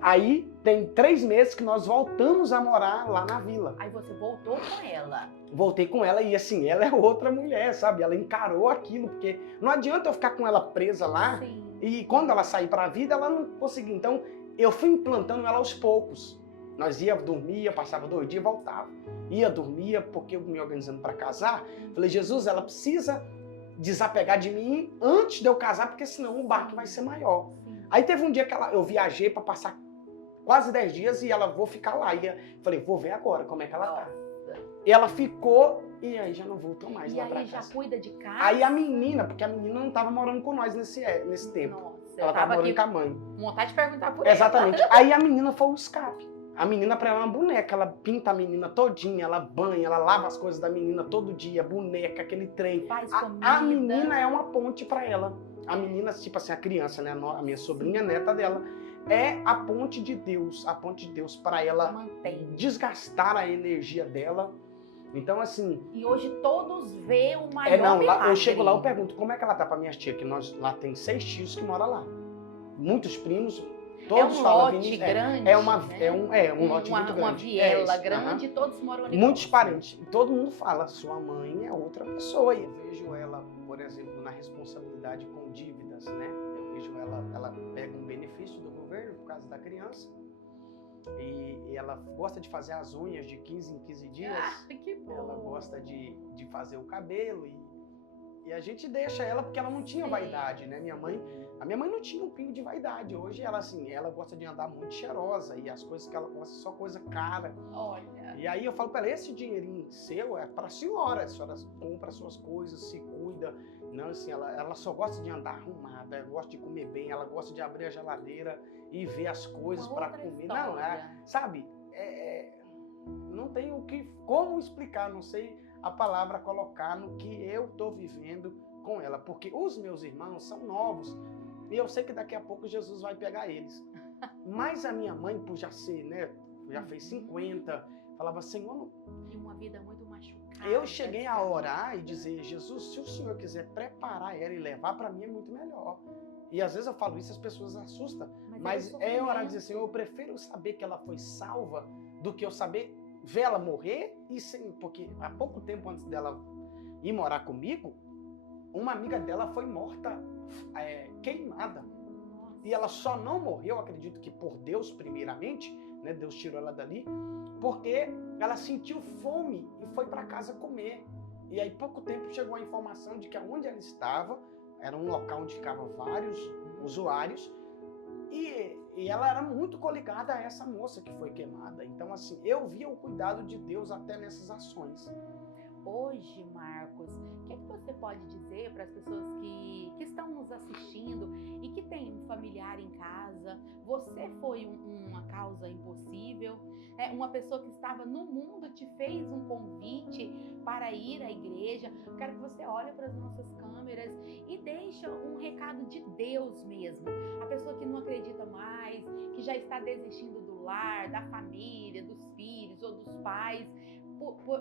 Aí tem 3 meses que nós voltamos a morar lá na vila. Aí você voltou com ela? Voltei com ela e assim, ela é outra mulher, sabe? Ela encarou aquilo, porque não adianta eu ficar com ela presa lá. Sim. E quando ela sair pra vida, ela não conseguia. Então, eu fui implantando ela aos poucos. Nós dormia, passava 2 dias e voltava. Dormia, porque eu me organizando para casar. Falei, Jesus, ela precisa desapegar de mim antes de eu casar, porque senão o barco vai ser maior. Sim. Aí teve um dia que eu viajei para passar quase 10 dias e ela, vou ficar lá. Falei, vou ver agora como é que ela tá. E ela ficou e aí já não voltou mais lá pra casa. E aí já cuida de casa? Aí a menina, porque a menina não estava morando com nós nesse tempo. Nossa. Ela tava morando com a mãe. Vontade de perguntar por Exatamente. Aí a menina foi um escape. A menina pra ela é uma boneca. Ela pinta a menina todinha, ela banha, ela lava as coisas da menina todo dia, boneca, aquele trem. Faz comida. A menina é uma ponte pra ela. a menina, tipo assim, a criança, né? A minha sobrinha, a neta dela, é a ponte de Deus para ela desgastar a energia dela. Então, assim... E hoje todos veem o maior milagre. Eu chego lá, eu pergunto, como é que ela tá pra minhas tias? Que lá tem 6 tios que moram lá. Muitos primos, todos falam... Lote grande, né? Um lote muito grande. Uma viela grande, todos moram ali. Muitos parentes. E todo mundo fala, sua mãe é outra pessoa. E eu vejo ela, por exemplo, na responsabilidade com dívidas, né? Eu vejo ela pega um benefício do governo por causa da criança. E ela gosta de fazer as unhas de 15 em 15 dias. Que bom. Ela gosta de fazer o cabelo. E a gente deixa ela porque ela não tinha vaidade, né? A minha mãe não tinha um pingo de vaidade. Hoje ela, assim, ela gosta de andar muito cheirosa. E as coisas que ela gosta são só coisa cara. Olha. E aí eu falo pra ela, esse dinheirinho seu é pra senhora. A senhora compra suas coisas, se cuida. Não, assim, ela só gosta de andar arrumada, ela gosta de comer bem, ela gosta de abrir a geladeira e ver as coisas para comer. História. Não, sabe? Não tem como explicar, não sei a palavra colocar no que eu tô vivendo com ela, porque os meus irmãos são novos e eu sei que daqui a pouco Jesus vai pegar eles. Mas a minha mãe, por já ser, né, já fez 50, falava, Senhor, não... E uma vida muito machucada. Eu cheguei a orar e dizer, Jesus, se o Senhor quiser preparar ela e levar para mim é muito melhor. E às vezes eu falo isso, as pessoas assustam. Mas é orar e dizer, Senhor, eu prefiro saber que ela foi salva do que eu saber ver ela morrer. Porque há pouco tempo antes dela ir morar comigo, uma amiga dela foi morta, queimada. E ela só não morreu, acredito que por Deus primeiramente, né? Deus tirou ela dali, porque ela sentiu fome e foi para casa comer. E aí pouco tempo chegou a informação de que onde ela estava, era um local onde ficavam vários usuários, e ela era muito coligada a essa moça que foi queimada. Então, assim, eu via o cuidado de Deus até nessas ações. Hoje, Marcos, o que você pode dizer para as pessoas que estão nos assistindo e que têm um familiar em casa? Você foi uma causa impossível? Uma pessoa que estava no mundo te fez um convite para ir à igreja. Eu quero que você olhe para as nossas câmeras e deixe um recado de Deus mesmo. A pessoa que não acredita mais, que já está desistindo do lar, da família, dos filhos ou dos pais,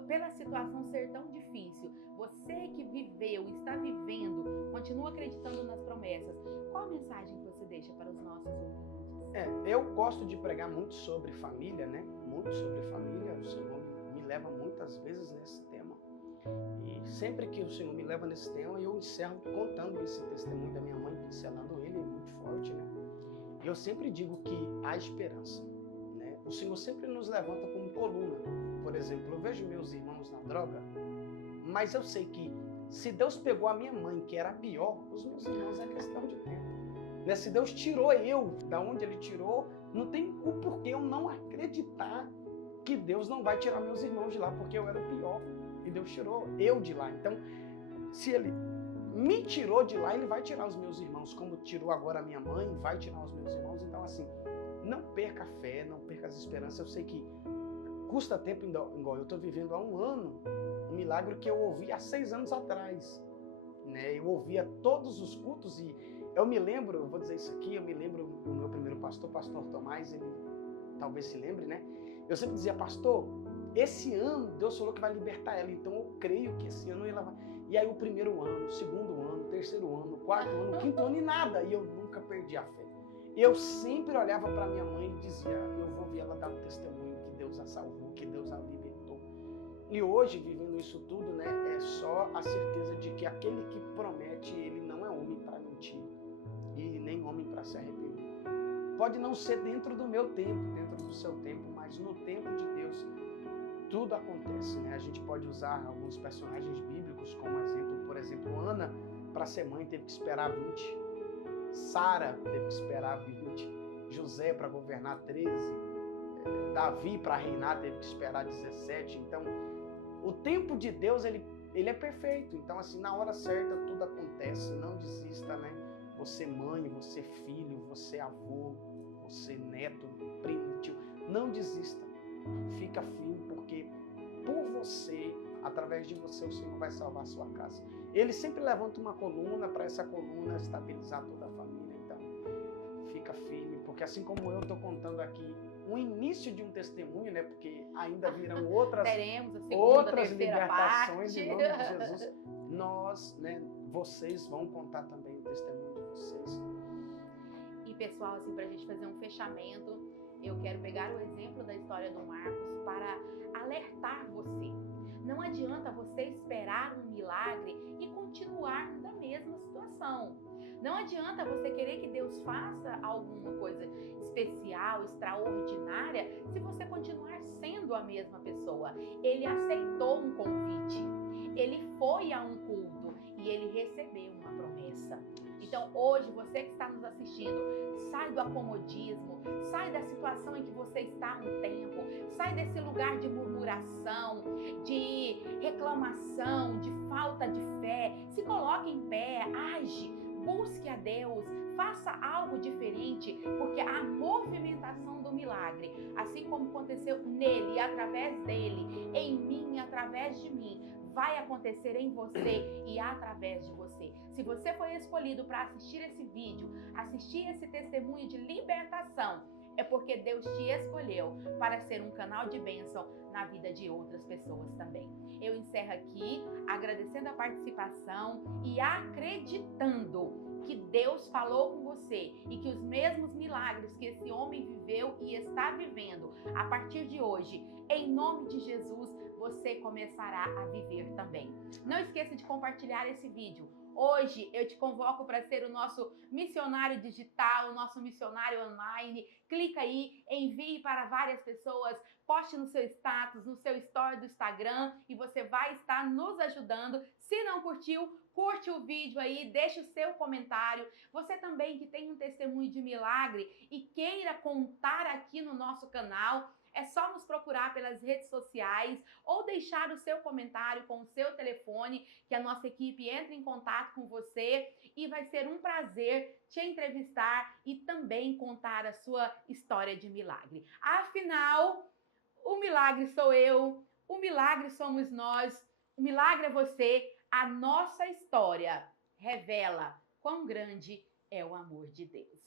pela situação ser tão difícil. Você que viveu, está vivendo, continua acreditando nas promessas. Qual a mensagem que você deixa para os nossos ouvintes? Eu gosto de pregar muito sobre família, né? Muito sobre família. O Senhor me leva muitas vezes nesse tema. E sempre que o Senhor me leva nesse tema, eu encerro contando esse testemunho da minha mãe, pincelando ele, muito forte, né? E eu sempre digo que há esperança, né? O Senhor sempre nos levanta como coluna. Por exemplo, eu vejo meus irmãos na droga, mas eu sei que se Deus pegou a minha mãe, que era a pior, os meus irmãos é questão de tempo. Né? Se Deus tirou eu da onde Ele tirou, não tem o porquê eu não acreditar que Deus não vai tirar meus irmãos de lá, porque eu era o pior. E Deus tirou eu de lá. Então, se Ele me tirou de lá, Ele vai tirar os meus irmãos, como tirou agora a minha mãe, vai tirar os meus irmãos. Então, assim, não perca a fé, não perca as esperanças. Eu sei que custa tempo, igual eu estou vivendo há 1 ano, um milagre que eu ouvi há 6 anos atrás. Né? Eu ouvia todos os cultos e eu me lembro, eu vou dizer isso aqui, eu me lembro do meu primeiro pastor Tomás, ele talvez se lembre, né? Eu sempre dizia, pastor, esse ano Deus falou que vai libertar ela, então eu creio que esse ano ela vai. E aí o 1º ano, o 2º ano, o 3º ano, o 4º ano, o 5º ano e nada, e eu nunca perdi a fé. Eu sempre olhava para minha mãe e dizia, eu vou ver ela dar um testemunho que Deus a salvou, que Deus a libertou. E hoje, vivendo isso tudo, né, é só a certeza de que aquele que promete, ele não é homem para mentir e nem homem para se arrepender. Pode não ser dentro do meu tempo, dentro do seu tempo, mas no tempo de Deus tudo acontece, né? A gente pode usar alguns personagens bíblicos como exemplo. Por exemplo, Ana, para ser mãe, teve que esperar 20. Sara teve que esperar 20. José para governar 13. Davi para reinar teve que esperar 17. Então, o tempo de Deus, ele é perfeito. Então, assim, na hora certa tudo acontece. Não desista, né? Você mãe, você filho, você avô, você neto, primo, tio. Não desista. Fica firme, porque por você através de você o Senhor vai salvar a sua casa. Ele sempre levanta uma coluna para essa coluna estabilizar toda a família. Então, fica firme, porque assim como eu estou contando aqui um início de um testemunho, né? Porque ainda virão teremos a segunda, outras terceira libertações parte. em nome de Jesus. Nós, né? Vocês vão contar também o testemunho de vocês. E pessoal, assim, para a gente fazer um fechamento, eu quero pegar o exemplo da história do Marcos para alertar você. Não adianta você esperar um milagre e continuar na mesma situação. Não adianta você querer que Deus faça alguma coisa especial, extraordinária, se você continuar sendo a mesma pessoa. Ele aceitou um convite, ele foi a um culto e ele recebeu uma promessa. Então hoje, você que está nos assistindo, sai do acomodismo, sai da situação em que você está há um tempo, sai desse lugar de murmuração, de reclamação, de falta de fé. Se coloque em pé, age, busque a Deus, faça algo diferente, porque a movimentação do milagre, assim como aconteceu nele e através dele, em mim e através de mim, vai acontecer em você e através de você. Se você foi escolhido para assistir esse vídeo, assistir esse testemunho de libertação, é porque Deus te escolheu para ser um canal de bênção na vida de outras pessoas também. Eu encerro aqui agradecendo a participação e acreditando que Deus falou com você e que os mesmos milagres que esse homem viveu e está vivendo, a partir de hoje, em nome de Jesus, você começará a viver também. Não esqueça de compartilhar esse vídeo. Hoje eu te convoco para ser o nosso missionário digital, o nosso missionário online. Clica aí, envie para várias pessoas, poste no seu status, no seu story do Instagram e você vai estar nos ajudando. Se não curtiu, curte o vídeo aí, deixe o seu comentário. Você também que tem um testemunho de milagre e queira contar aqui no nosso canal, é só nos procurar pelas redes sociais ou deixar o seu comentário com o seu telefone, que a nossa equipe entra em contato com você e vai ser um prazer te entrevistar e também contar a sua história de milagre. Afinal, o milagre sou eu, o milagre somos nós, o milagre é você, a nossa história revela quão grande é o amor de Deus.